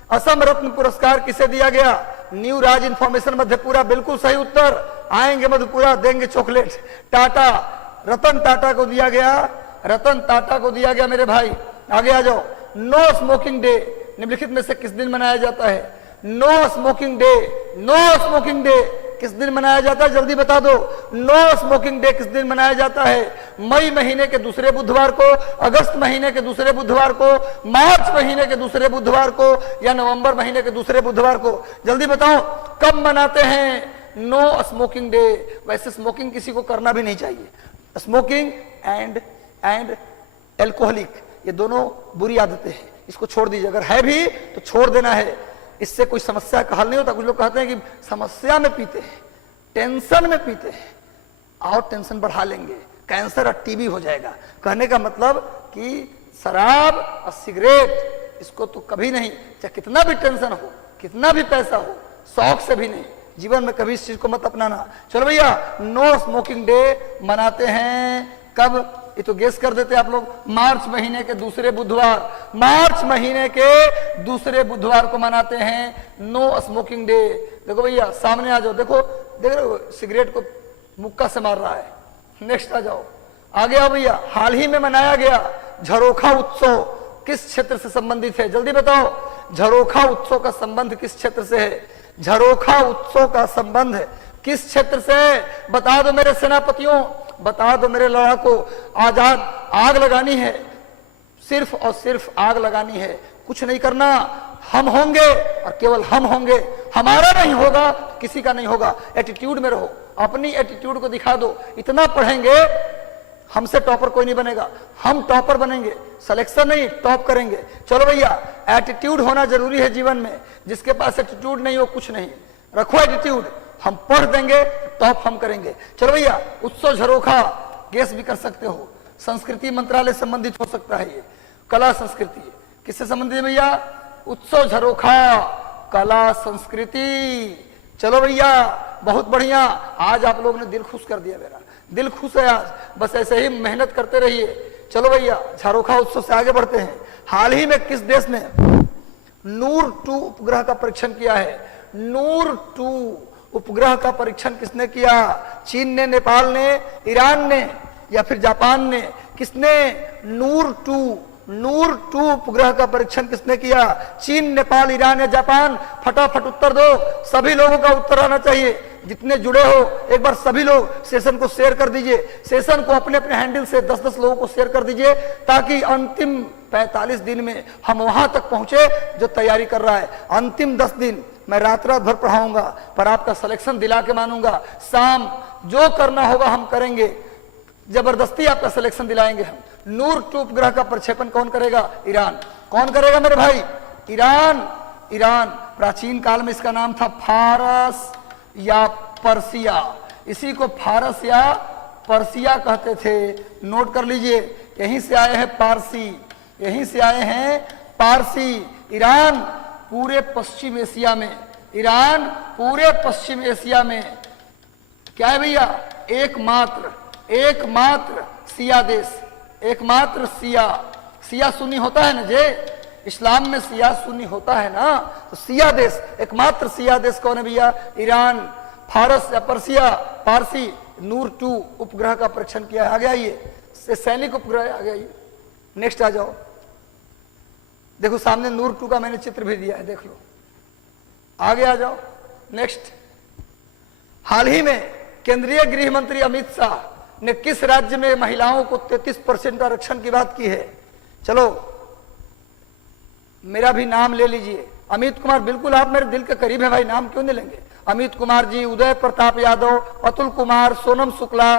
असम रत्न पुरस्कार किसे दिया गया? न्यू राज इंफॉर्मेशन मधेपुरा, बिल्कुल सही उत्तर। आएंगे मधेपुरा, देंगे चॉकलेट। टाटा, रतन टाटा को दिया गया, रतन टाटा को दिया गया मेरे भाई। आगे आ जाओ। नो स्मोकिंग डे निम्नलिखित में से किस दिन मनाया जाता है? No smoking day, no smoking day किस दिन मनाया जाता है? जल्दी बता दो। नो स्मोकिंग डे किस दिन मनाया जाता है? मई महीने के दूसरे बुधवार को, अगस्त महीने के दूसरे बुधवार को, मार्च महीने के दूसरे बुधवार को या नवंबर महीने के दूसरे बुधवार को? जल्दी बताओ कब मनाते हैं नो स्मोकिंग डे? वैसे स्मोकिंग किसी को करना भी नहीं चाहिए। स्मोकिंग एंड एल्कोहलिक, ये दोनों बुरी आदतें हैं, इसको छोड़ दीजिए। अगर है भी तो छोड़ देना है, इससे कोई समस्या का हल नहीं होता। कुछ लोग कहते हैं कि समस्या में पीते हैं, टेंशन में पीते हैं, और टेंशन बढ़ा लेंगे, कैंसर और टीबी हो जाएगा। कहने का मतलब कि शराब और सिगरेट इसको तो कभी नहीं, चाहे कितना भी टेंशन हो, कितना भी पैसा हो, शौक से भी नहीं, जीवन में कभी इस चीज को मत अपनाना। चलो भैया, नो स्मोकिंग डे मनाते हैं कब, ये तो गेस कर देते आप लोग, मार्च महीने के दूसरे बुधवार, मार्च महीने के दूसरे बुधवार को मनाते हैं नो स्मोकिंग डे। देखो भैया सामने आ जाओ, देखो देख रहे हो सिगरेट को मुक्का से मार रहा है। नेक्स्ट आ जाओ, आगे आओ भैया। हाल ही में मनाया गया झरोखा उत्सव किस क्षेत्र से संबंधित है, जल्दी बताओ। झरोखा उत्सव का संबंध किस क्षेत्र से है, झरोखा उत्सव का संबंध किस क्षेत्र से है, बता दो मेरे सेनापतियों, बता दो मेरे लड़ाकों। आजाद आग लगानी है, सिर्फ और सिर्फ आग लगानी है, कुछ नहीं करना। हम होंगे और केवल हम होंगे, हमारा नहीं होगा किसी का नहीं होगा। एटीट्यूड में रहो, अपनी एटीट्यूड को दिखा दो। इतना पढ़ेंगे, हमसे टॉपर कोई नहीं बनेगा, हम टॉपर बनेंगे, सिलेक्शन नहीं टॉप करेंगे। चलो भैया, एटीट्यूड होना जरूरी है जीवन में, जिसके पास एटीट्यूड नहीं हो कुछ नहीं। रखो एटीट्यूड, हम पढ़ देंगे, टॉप हम करेंगे। चलो भैया, उत्सव झरोखा गेस भी कर सकते हो, संस्कृति मंत्रालय संबंधित हो सकता है, ये कला संस्कृति किससे संबंधित है भैया, उत्सव झरोखा कला संस्कृति। चलो भैया बहुत बढ़िया, आज आप लोगों ने दिल खुश कर दिया, मेरा दिल खुश है आज, बस ऐसे ही मेहनत करते रहिए। चलो भैया, झरोखा उत्सव से आगे बढ़ते हैं। हाल ही में किस देश ने नूर 2 उपग्रह का परीक्षण किया है, नूर 2 उपग्रह का परीक्षण किसने किया, चीन ने, नेपाल ने, ईरान ने या फिर जापान ने, किसने नूर 2 उपग्रह का परीक्षण किसने किया, चीन, नेपाल, ईरान या जापान, फटाफट उत्तर दो, सभी लोगों का उत्तर आना चाहिए। जितने जुड़े हो एक बार सभी लोग सेशन को शेयर कर दीजिए, सेशन को अपने अपने हैंडल से 10-10 लोगों को शेयर कर दीजिए, ताकि अंतिम 45 दिन में हम वहां तक पहुंचे जो तैयारी कर रहा है। अंतिम 10 दिन मैं रात रात भर पढ़ाऊंगा, पर आपका सिलेक्शन दिला के मानूंगा। शाम जो करना होगा हम करेंगे, जबरदस्ती आपका सिलेक्शन दिलाएंगे हम। नूर 2 उपग्रह का प्रक्षेपण कौन करेगा, ईरान। कौन करेगा मेरे भाई, ईरान। प्राचीन काल में इसका नाम था फारस या पर्सिया, इसी को फारस या पर्सिया कहते थे। नोट कर लीजिए, यहीं से आए हैं पारसी, यहीं से आए हैं पारसी। ईरान पूरे पश्चिम एशिया में, ईरान पूरे पश्चिम एशिया में क्या है भैया, एकमात्र शिया देश, एकमात्र शिया सुन्नी होता है ना जे, इस्लाम में शिया सुन्नी होता है ना, तो शिया देश, एकमात्र शिया देश कौन है भैया, ईरान। फारस या पर्सिया, पारसी, नूर 2 उपग्रह का परीक्षण किया है। आगे आइए, सैनिक उपग्रह, आगे आइए, नेक्स्ट आ जाओ। देखो सामने नूर 2 का मैंने चित्र भी दिया है, देख लो, आगे आ जाओ, नेक्स्ट। हाल ही में केंद्रीय गृह मंत्री अमित शाह ने किस राज्य में महिलाओं को 33% आरक्षण की बात की है, चलो मेरा भी नाम ले लीजिए, अमित कुमार। बिल्कुल आप मेरे दिल के करीब है भाई, नाम क्यों नहीं लेंगे, अमित कुमार जी, उदय प्रताप यादव, अतुल कुमार, सोनम शुक्ला,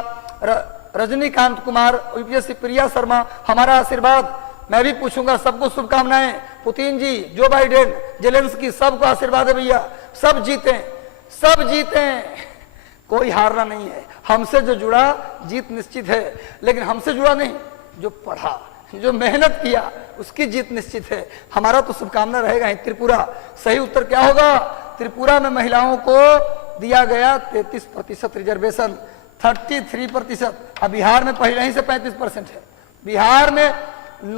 रजनीकांत कुमार, यूपीएससी प्रिया शर्मा, हमारा आशीर्वाद। मैं भी पूछूंगा, सबको शुभकामनाएं। पुतिन जी, जो बाइडेन, जेलेंस्की, सबको आशीर्वाद है भैया, सब जीते, कोई हारना नहीं है। हमसे जो जुड़ा जीत निश्चित है, लेकिन हमसे जुड़ा नहीं, जो पढ़ा, जो मेहनत किया, उसकी जीत निश्चित है। हमारा तो शुभकामना रहेगा ही। त्रिपुरा, सही उत्तर क्या होगा, त्रिपुरा में महिलाओं को दिया गया 33% रिजर्वेशन, 33%। अब बिहार में पहले ही से 35% है, बिहार में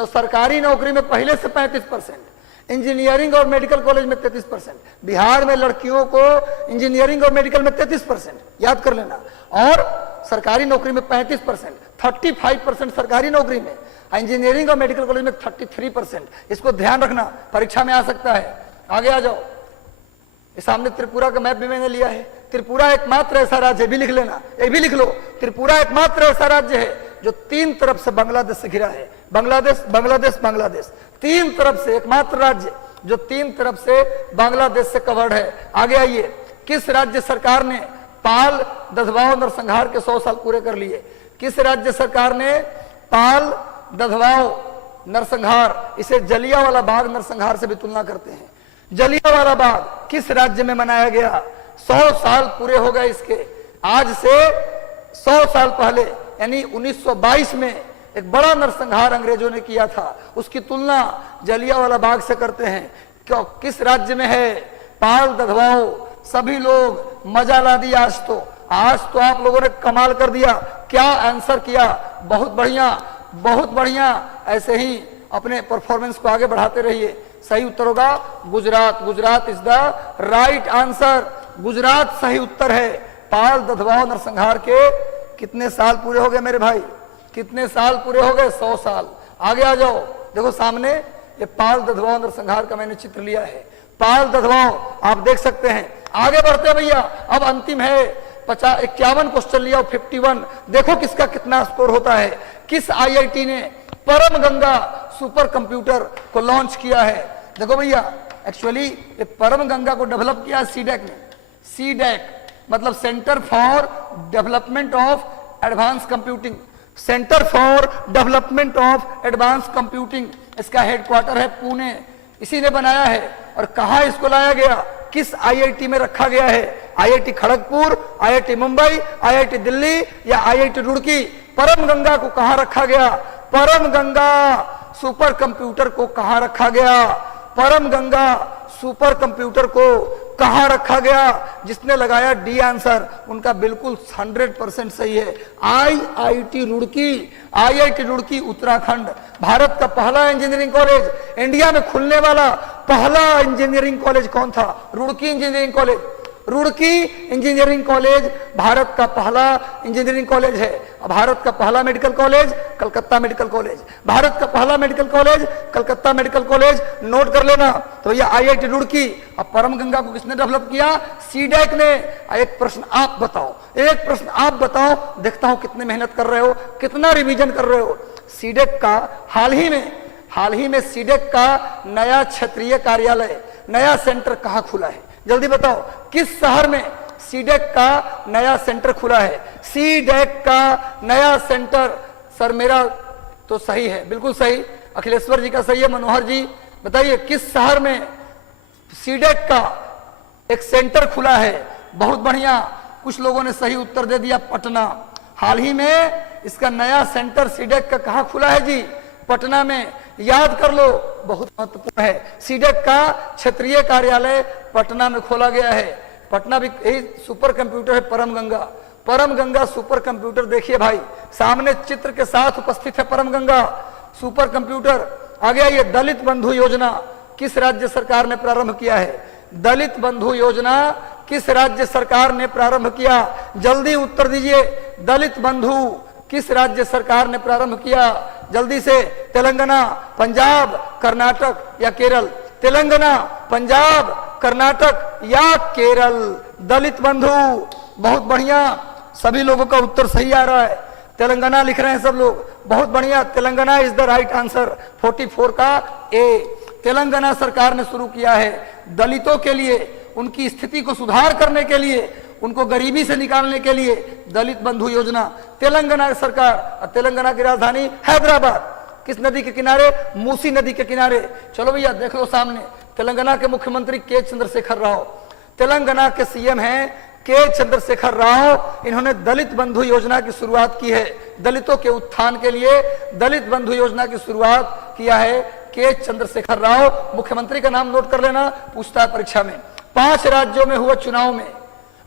सरकारी नौकरी में पहले से 35%, इंजीनियरिंग और मेडिकल कॉलेज में 33%, बिहार में लड़कियों को इंजीनियरिंग और मेडिकल में 33%, याद कर लेना। और सरकारी नौकरी में 35%, 35% सरकारी नौकरी में, इंजीनियरिंग और मेडिकल कॉलेज में 33%। इसको ध्यान रखना, परीक्षा में आ सकता है। आगे आ जाओ, सामने त्रिपुरा का मैप भी मैंने लिया है। त्रिपुरा एकमात्र ऐसा राज्य है, भी लिख लेना, ये भी लिख लो, त्रिपुरा एकमात्र ऐसा राज्य है जो 3 तरफ से बांग्लादेश से घिरा है। बांग्लादेश 3 तरफ से, एकमात्र राज्य जो 3 तरफ से बांग्लादेश से कवर्ड है। आगे आइए, किस राज्य सरकार ने पाल दधवाओ नरसंहार के 100 साल पूरे कर लिए, किस राज्य सरकार ने पाल दधवाओ नरसंहार, इसे जलियांवाला बाग नरसंहार से भी तुलना करते हैं, जलियांवाला बाग किस राज्य में मनाया गया, 100 साल पूरे हो गए इसके। आज से 100 साल पहले यानी 1922 में एक बड़ा नरसंहार अंग्रेजों ने किया था, उसकी तुलना जलियांवाला बाग से करते हैं। क्यों, किस राज्य में है, पाल दधवाओ सभी लोग मजा ला दिया। आज तो आप लोगों ने कमाल कर दिया, क्या आंसर किया, बहुत बढ़िया बहुत बढ़िया। ऐसे ही अपने परफॉर्मेंस को आगे बढ़ाते रहिए। सही उत्तर होगा Gujarat. Gujarat is the right answer. Gujarat सही उत्तर है। पाल दधवाओ नरसंहार के कितने साल पूरे हो गए मेरे भाई? कितने साल पूरे हो गए? 100 साल। आगे आ जाओ, देखो सामने ये पाल दधवाओ नरसंहार का मैंने चित्र लिया है। पाल दधवाओ आप देख सकते हैं। आगे बढ़ते हैं भैया, अब अंतिम है 51 क्वेश्चन लिया, 51। देखो किसका कितना स्कोर होता है। किस आईआईटी ने परम गंगा सुपर कंप्यूटर को लॉन्च किया है? देखो भैया, एक्चुअली ये परम गंगा को डेवलप किया सीडैक ने। सीडैक मतलब centre for development of advance computing. Centre for development of advance computing, इसका हेडक्वार्टर है पुणे। इसी ने बनाया है। और कहां इसको लाया गया, किस आईआईटी में रखा गया है? IIT Kharagpur, IIT Mumbai, IIT Delhi या आईआईटी रुड़की? परम गंगा को कहां रखा गया? परम गंगा सुपर कंप्यूटर को कहां रखा गया? परम गंगा सुपर कंप्यूटर को कहां रखा गया? जिसने लगाया डी आंसर उनका बिल्कुल 100% सही है। आईआईटी रुड़की। आईआईटी रुड़की उत्तराखंड। भारत का पहला इंजीनियरिंग कॉलेज, इंडिया में खुलने वाला पहला इंजीनियरिंग कॉलेज कौन था? Roorkee engineering college. Roorkee engineering college Bharat का पहला इंजीनियरिंग कॉलेज है। भारत का पहला medical college Calcutta medical college. Bharat का पहला medical college Calcutta medical college. Note कर लेना। तो ये आईआईटी रुड़की। अब परम गंगा को किसने डेवलप किया? सीडैक ने। एक प्रश्न आप बताओ, एक प्रश्न आप बताओ, देखता हूं कितने मेहनत कर रहे हो, कितना रिवीजन कर रहे हो। सीडैक का हाल ही में सीडैक का नया क्षेत्रीय कार्यालय, नया सेंटर कहां खुला है? जल्दी बताओ, किस शहर में सीडैक का नया सेंटर खुला है? सीडैक का नया सेंटर। सर मेरा तो सही है, बिल्कुल सही। अखिलेश्वर जी का सही है। मनोहर जी बताइए, किस शहर में सीडैक का एक सेंटर खुला है? बहुत बढ़िया, कुछ लोगों ने सही उत्तर दे दिया, पटना। हाल ही में इसका नया सेंटर सीडैक का कहां खुला है जी? पटना में। याद कर लो, बहुत महत्वपूर्ण है। सीडैक का क्षेत्रीय कार्यालय पटना में खोला गया है। पटना भी यही सुपर कंप्यूटर है परम गंगा। परम गंगा सुपर कंप्यूटर देखिए भाई, सामने चित्र के साथ उपस्थित है परम गंगा सुपर कंप्यूटर। आगे आइए, दलित बंधु योजना किस राज्य सरकार ने प्रारंभ किया है? दलित बंधु योजना किस राज्य सरकार ने प्रारंभ किया? जल्दी उत्तर दीजिए। दलित बंधु किस राज्य सरकार ने प्रारंभ किया? जल्दी से। तेलंगाना, पंजाब, कर्नाटक या केरल? तेलंगाना, पंजाब, कर्नाटक या केरल? दलित बंधु। बहुत बढ़िया, सभी लोगों का उत्तर सही आ रहा है। तेलंगाना लिख रहे हैं सब लोग, बहुत बढ़िया। Telangana is the right answer. 44 का ए। तेलंगाना सरकार ने शुरू किया है दलितों के लिए, उनकी स्थिति को सुधार करने के लिए, उनको गरीबी से निकालने के लिए दलित बंधु योजना। तेलंगाना सरकार। तेलंगाना की राजधानी हैदराबाद। किस नदी के किनारे? मूसी नदी के किनारे। चलो भैया देख लो सामने, तेलंगाना के मुख्यमंत्री के चंद्रशेखर राव, तेलंगाना के सीएम हैं के चंद्रशेखर राव। इन्होंने दलित बंधु योजना की शुरुआत की है। दलितों के उत्थान के लिए दलित बंधु योजना की शुरुआत किया है के चंद्रशेखर राव। मुख्यमंत्री का नाम नोट कर लेना, पूछता है परीक्षा में। 5 राज्यों में हुए चुनाव में,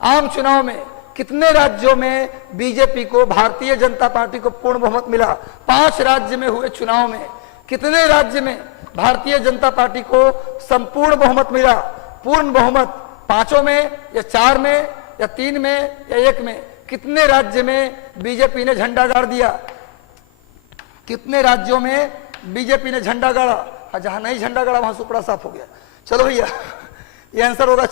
आम चुनाव में कितने राज्यों में बीजेपी को, भारतीय जनता पार्टी को पूर्ण बहुमत मिला? 5 राज्य में हुए चुनाव में कितने राज्य में भारतीय जनता पार्टी को संपूर्ण बहुमत मिला? पूर्ण बहुमत 5 में या 4 में या 3 में या 1 में? कितने राज्य में बीजेपी ने झंडा गाड़ दिया? कितने राज्यों में बीजेपी ने झंडा गाड़ा? जहां नहीं झंडा गाड़ा वहां सुपड़ा साफ हो गया। चलो भैया, ये आंसर होगा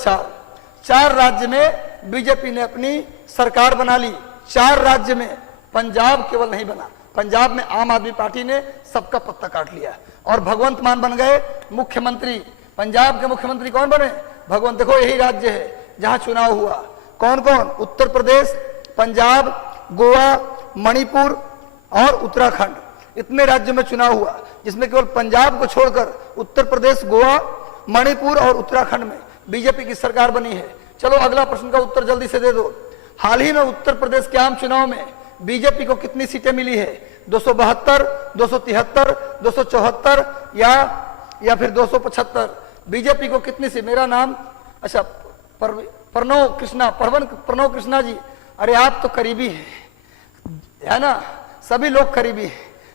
4 राज्य में बीजेपी ने अपनी सरकार बना ली। 4 राज्य में। पंजाब केवल नहीं बना, पंजाब में आम आदमी पार्टी ने सबका पत्ता काट लिया और भगवंत मान बन गए मुख्यमंत्री। पंजाब के मुख्यमंत्री कौन बने? भगवंत। देखो यही राज्य है जहां चुनाव हुआ। कौन कौन? उत्तर प्रदेश, पंजाब, गोवा, मणिपुर और उत्तराखंड। इतने राज्यों में चुनाव हुआ, जिसमें केवल पंजाब को छोड़कर उत्तर प्रदेश, गोवा, मणिपुर और उत्तराखंड में बीजेपी की सरकार बनी है। चलो अगला प्रश्न का उत्तर जल्दी से दे दो। हाल ही में उत्तर प्रदेश के आम चुनाव में बीजेपी को कितनी सीटें मिली है? 272, 273, 274 या फिर 275? बीजेपी को कितनी सी? मेरा नाम अच्छा प्रणव कृष्णा जी, अरे आप तो करीबी है ना, सभी लोग करीबी है,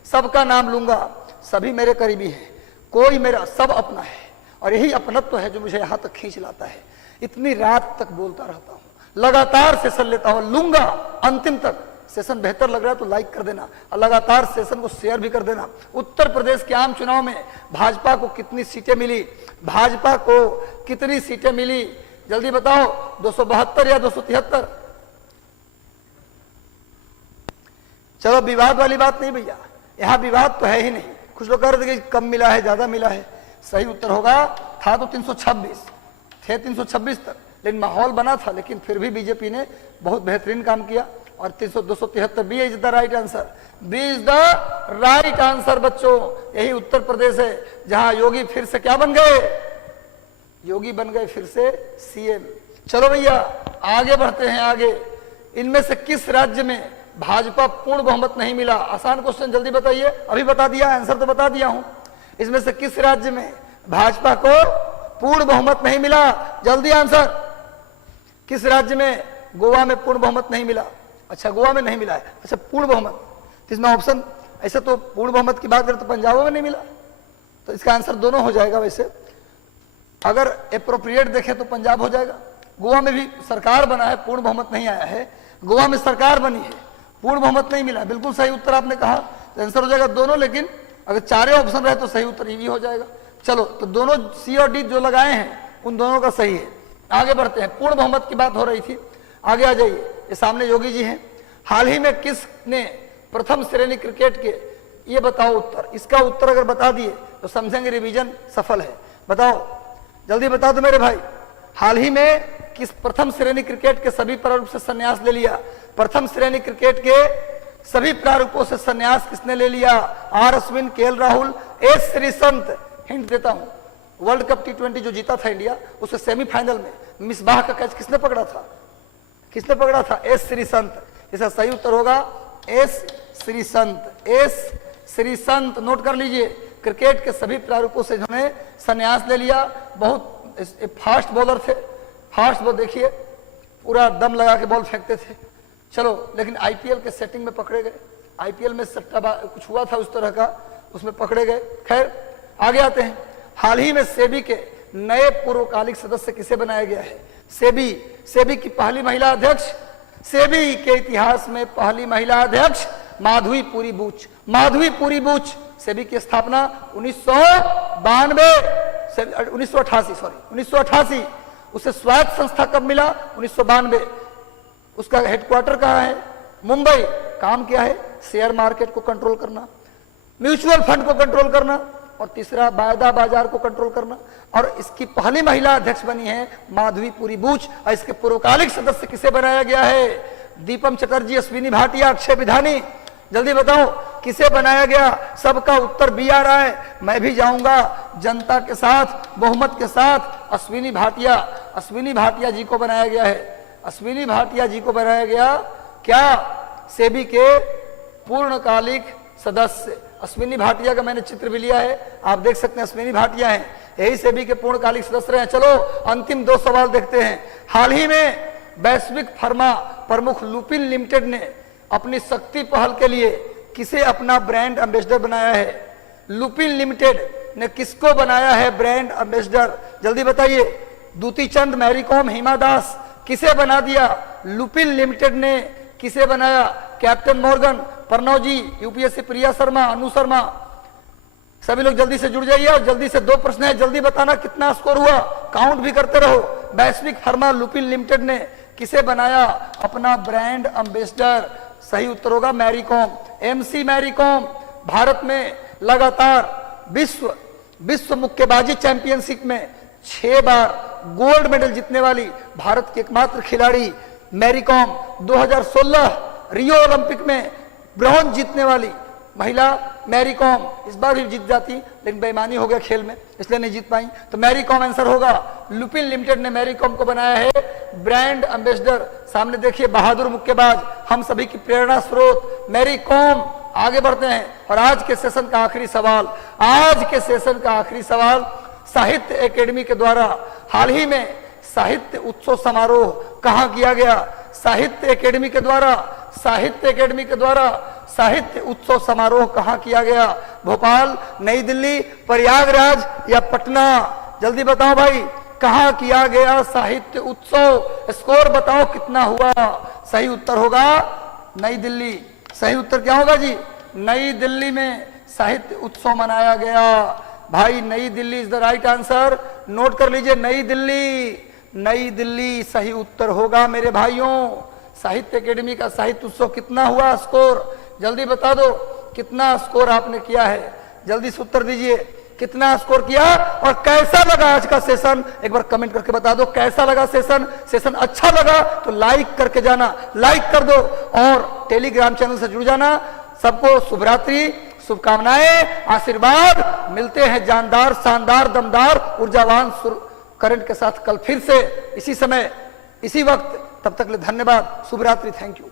सबका नाम लूंगा, सभी मेरे करीबी है, कोई मेरा सब अपना है, और यही अपनत्व है जो मुझे यहां तक खींच लाता है। इतनी रात तक बोलता रहता हूं, लगातार सेशन लेता हूं, लूंगा अंतिम तक। सेशन बेहतर लग रहा है तो लाइक कर देना और लगातार सेशन को शेयर भी कर देना। उत्तर प्रदेश के आम चुनाव में भाजपा को कितनी सीटें मिली, भाजपा को कितनी सीटें मिली, जल्दी बताओ, 272 या 273? चलो विवाद वाली बात नहीं भैया, यहां विवाद तो है ही नहीं। कुछ लोग कह रहे थे कि कम मिला है, ज्यादा मिला है, सही उत्तर होगा था तो 326 थे, 326 तक, लेकिन माहौल बना था, लेकिन फिर भी बीजेपी ने बहुत बेहतरीन काम किया और 273 B is the right answer, B is the right answer बच्चों। यही उत्तर प्रदेश है जहां योगी फिर से क्या बन गए, योगी बन गए फिर से सीएम। चलो भैया आगे बढ़ते हैं आगे। इनमें से किस राज्य में भाजपा पूर्ण बहुमत नहीं मिला? आसान क्वेश्चन, जल्दी बताइए, अभी बता दिया, आंसर तो बता दिया हूं। इसमें से किस राज्य में भाजपा को पूर्ण बहुमत नहीं मिला? जल्दी आंसर, किस राज्य में? गोवा में पूर्ण बहुमत नहीं मिला। अच्छा गोवा में नहीं मिला है, अच्छा पूर्ण बहुमत, तो इसमें ऑप्शन, ऐसे तो पूर्ण बहुमत की बात करें तो पंजाब में नहीं मिला, तो इसका आंसर दोनों हो जाएगा। वैसे अगर एप्रोप्रिएट देखें तो पंजाब हो जाएगा। गोवा में भी सरकार बना है, पूर्ण बहुमत नहीं आया है, गोवा में सरकार बनी है, पूर्ण बहुमत नहीं मिला, बिल्कुल सही उत्तर आपने कहा, तो आंसर हो जाएगा दोनों। लेकिन अगर चारे ऑप्शन रहे तो सही उत्तर ये भी हो जाएगा। चलो तो दोनों सी और डी जो लगाए हैं उन दोनों का सही है। आगे बढ़ते हैं, पूर्ण बहुमत की बात हो रही थी, आगे आ जाइए, ये सामने योगी जी हैं। हाल ही में किसने प्रथम श्रेणी क्रिकेट के, ये बताओ उत्तर, इसका उत्तर अगर बता दिए तो समझेंगे रिवीजन सफल है। बताओ जल्दी बता दो मेरे भाई, हाल ही में किस प्रथम श्रेणी क्रिकेट के सभी प्रारूप से संन्यास ले लिया? प्रथम श्रेणी क्रिकेट के सभी प्रारूपों से संन्यास किसने ले लिया? R Ashwin, KL Rahul, S Sreesanth. Hint देता हूं, वर्ल्ड कप T20 जो जीता था इंडिया, उसके सेमीफाइनल में मिसबाह का कैच किसने पकड़ा था? किसने पकड़ा था? एस श्रीसंत। इसका सही उत्तर होगा S Sreesanth, S Sreesanth. Note कर लीजिए, क्रिकेट के सभी प्रारूपों से इन्होंने संन्यास ले लिया। बहुत फास्ट बॉलर थे, फास्ट बॉल देखिए, पूरा दम लगा के बॉल फेंकते थे। चलो लेकिन आईपीएल के सेटिंग में पकड़े गए, आईपीएल में सट्टा कुछ हुआ था उस तरह का, उसमें पकड़े गए। खैर आगे आते हैं, हाल ही में सेबी के नए पूर्वकालिक सदस्य किसे बनाया गया है? सेबी की पहली महिला अध्यक्ष, सेबी के इतिहास में पहली महिला अध्यक्ष माधवीपुरी बूच। माधवीपुरी बूच, सेबी की स्थापना 1988। उसे स्वायत्त संस्था कब मिला? 1992। उसका हेडक्वार्टर कहाँ है? मुंबई। काम क्या है? शेयर मार्केट को कंट्रोल करना, म्यूचुअल फंड को कंट्रोल करना, और तीसरा वायदा बाजार को कंट्रोल करना। और इसकी पहली महिला अध्यक्ष बनी है माधवीपुरी बूच। और इसके पूर्वकालिक सदस्य किसे बनाया गया है? दीपम चटर्जी, अश्विनी भाटिया, अक्षय विधानी। जल्दी बताओ किसे बनाया गया? सबका उत्तर बी आ रहा है। मैं भी जाऊंगा जनता के साथ, बहुमत के साथ। अश्विनी भाटिया जी को बनाया गया है, अश्विनी भाटिया जी को बनाया गया क्या? सेबी के पूर्णकालिक सदस्य। अश्विनी भाटिया का मैंने चित्र भी लिया है, आप देख सकते हैं, अश्विनी भाटिया हैं, यही सेबी के पूर्णकालिक सदस्य रहे हैं। चलो अंतिम 2 सवाल देखते हैं। हाल ही में वैश्विक फार्मा प्रमुख लुपिन लिमिटेड ने अपनी शक्ति पहल के लिए किसे अपना ब्रांड एम्बेसडर बनाया है? लुपिन लिमिटेड ने किसको बनाया है ब्रांड एम्बेसडर? जल्दी बताइए। दूती चंद, मैरी कॉम, हिमा दास, किसे बना दिया? लुपिन लिमिटेड ने किसे बनाया? कैप्टन मॉर्गन, प्रणव जी, यूपीएससी प्रिया शर्मा, अनु शर्मा। सभी लोग जल्दी से जुड़ जाइए और जल्दी से 2 प्रश्न है, जल्दी बताना कितना स्कोर हुआ, काउंट भी करते रहो। वैश्विक फार्मा लुपिन लिमिटेड ने किसे बनाया अपना ब्रांड एम्बेसडर? सही उत्तर होगा मैरी कॉम, एमसी मैरी कॉम। भारत में लगातार विश्व मुक्केबाजी चैंपियनशिप में 6 बार गोल्ड मेडल जीतने वाली भारत की एकमात्र खिलाड़ी मैरी कॉम। 2016 रियो ओलंपिक में ब्रॉन्ज जीतने वाली महिला मैरी कॉम। इस बार भी जीत जाती लेकिन बेईमानी हो गया खेल में, इसलिए नहीं जीत पाई, तो मैरी कॉम आंसर होगा। लुपिन लिमिटेड ने मैरी कॉम को बनाया है ब्रांड एम्बेसडर। सामने देखिए बहादुर मुक्केबाज, हम सभी की प्रेरणा स्रोत मैरी कॉम। आगे बढ़ते हैं और आज के सेशन का आखिरी सवाल, साहित्य एकेडमी के द्वारा हाल ही में साहित्य उत्सव समारोह कहां किया गया? साहित्य एकेडमी के द्वारा, साहित्य एकेडमी के द्वारा साहित्य उत्सव समारोह कहां किया गया? भोपाल, नई दिल्ली, प्रयागराज या पटना? जल्दी बताओ भाई, कहां किया गया साहित्य उत्सव? स्कोर बताओ कितना हुआ? सही उत्तर होगा नई दिल्ली। सही उत्तर क्या होगा जी? नई दिल्ली में साहित्य उत्सव मनाया गया। भाई नई Delhi is the right answer, note कर लीजिए, नई दिल्ली, नई दिल्ली सही उत्तर होगा मेरे भाइयों। साहित्य एकेडमी का साहित्य उत्सव कितना हुआ स्कोर? जल्दी बता दो कितना स्कोर आपने किया है, जल्दी से उत्तर दीजिए, कितना स्कोर किया और कैसा लगा आज का सेशन? एक बार कमेंट करके बता दो कैसा लगा सेशन। सेशन अच्छा लगा तो लाइक करके जाना, लाइक कर दो और टेलीग्राम चैनल से जुड़ जाना। सबको शुभरात्रि, शुभकामनाएं, आशीर्वाद। मिलते हैं जानदार, शानदार, दमदार, ऊर्जावान करंट के साथ कल फिर से इसी समय इसी वक्त। तब तक के लिए धन्यवाद, शुभरात्रि, थैंक यू।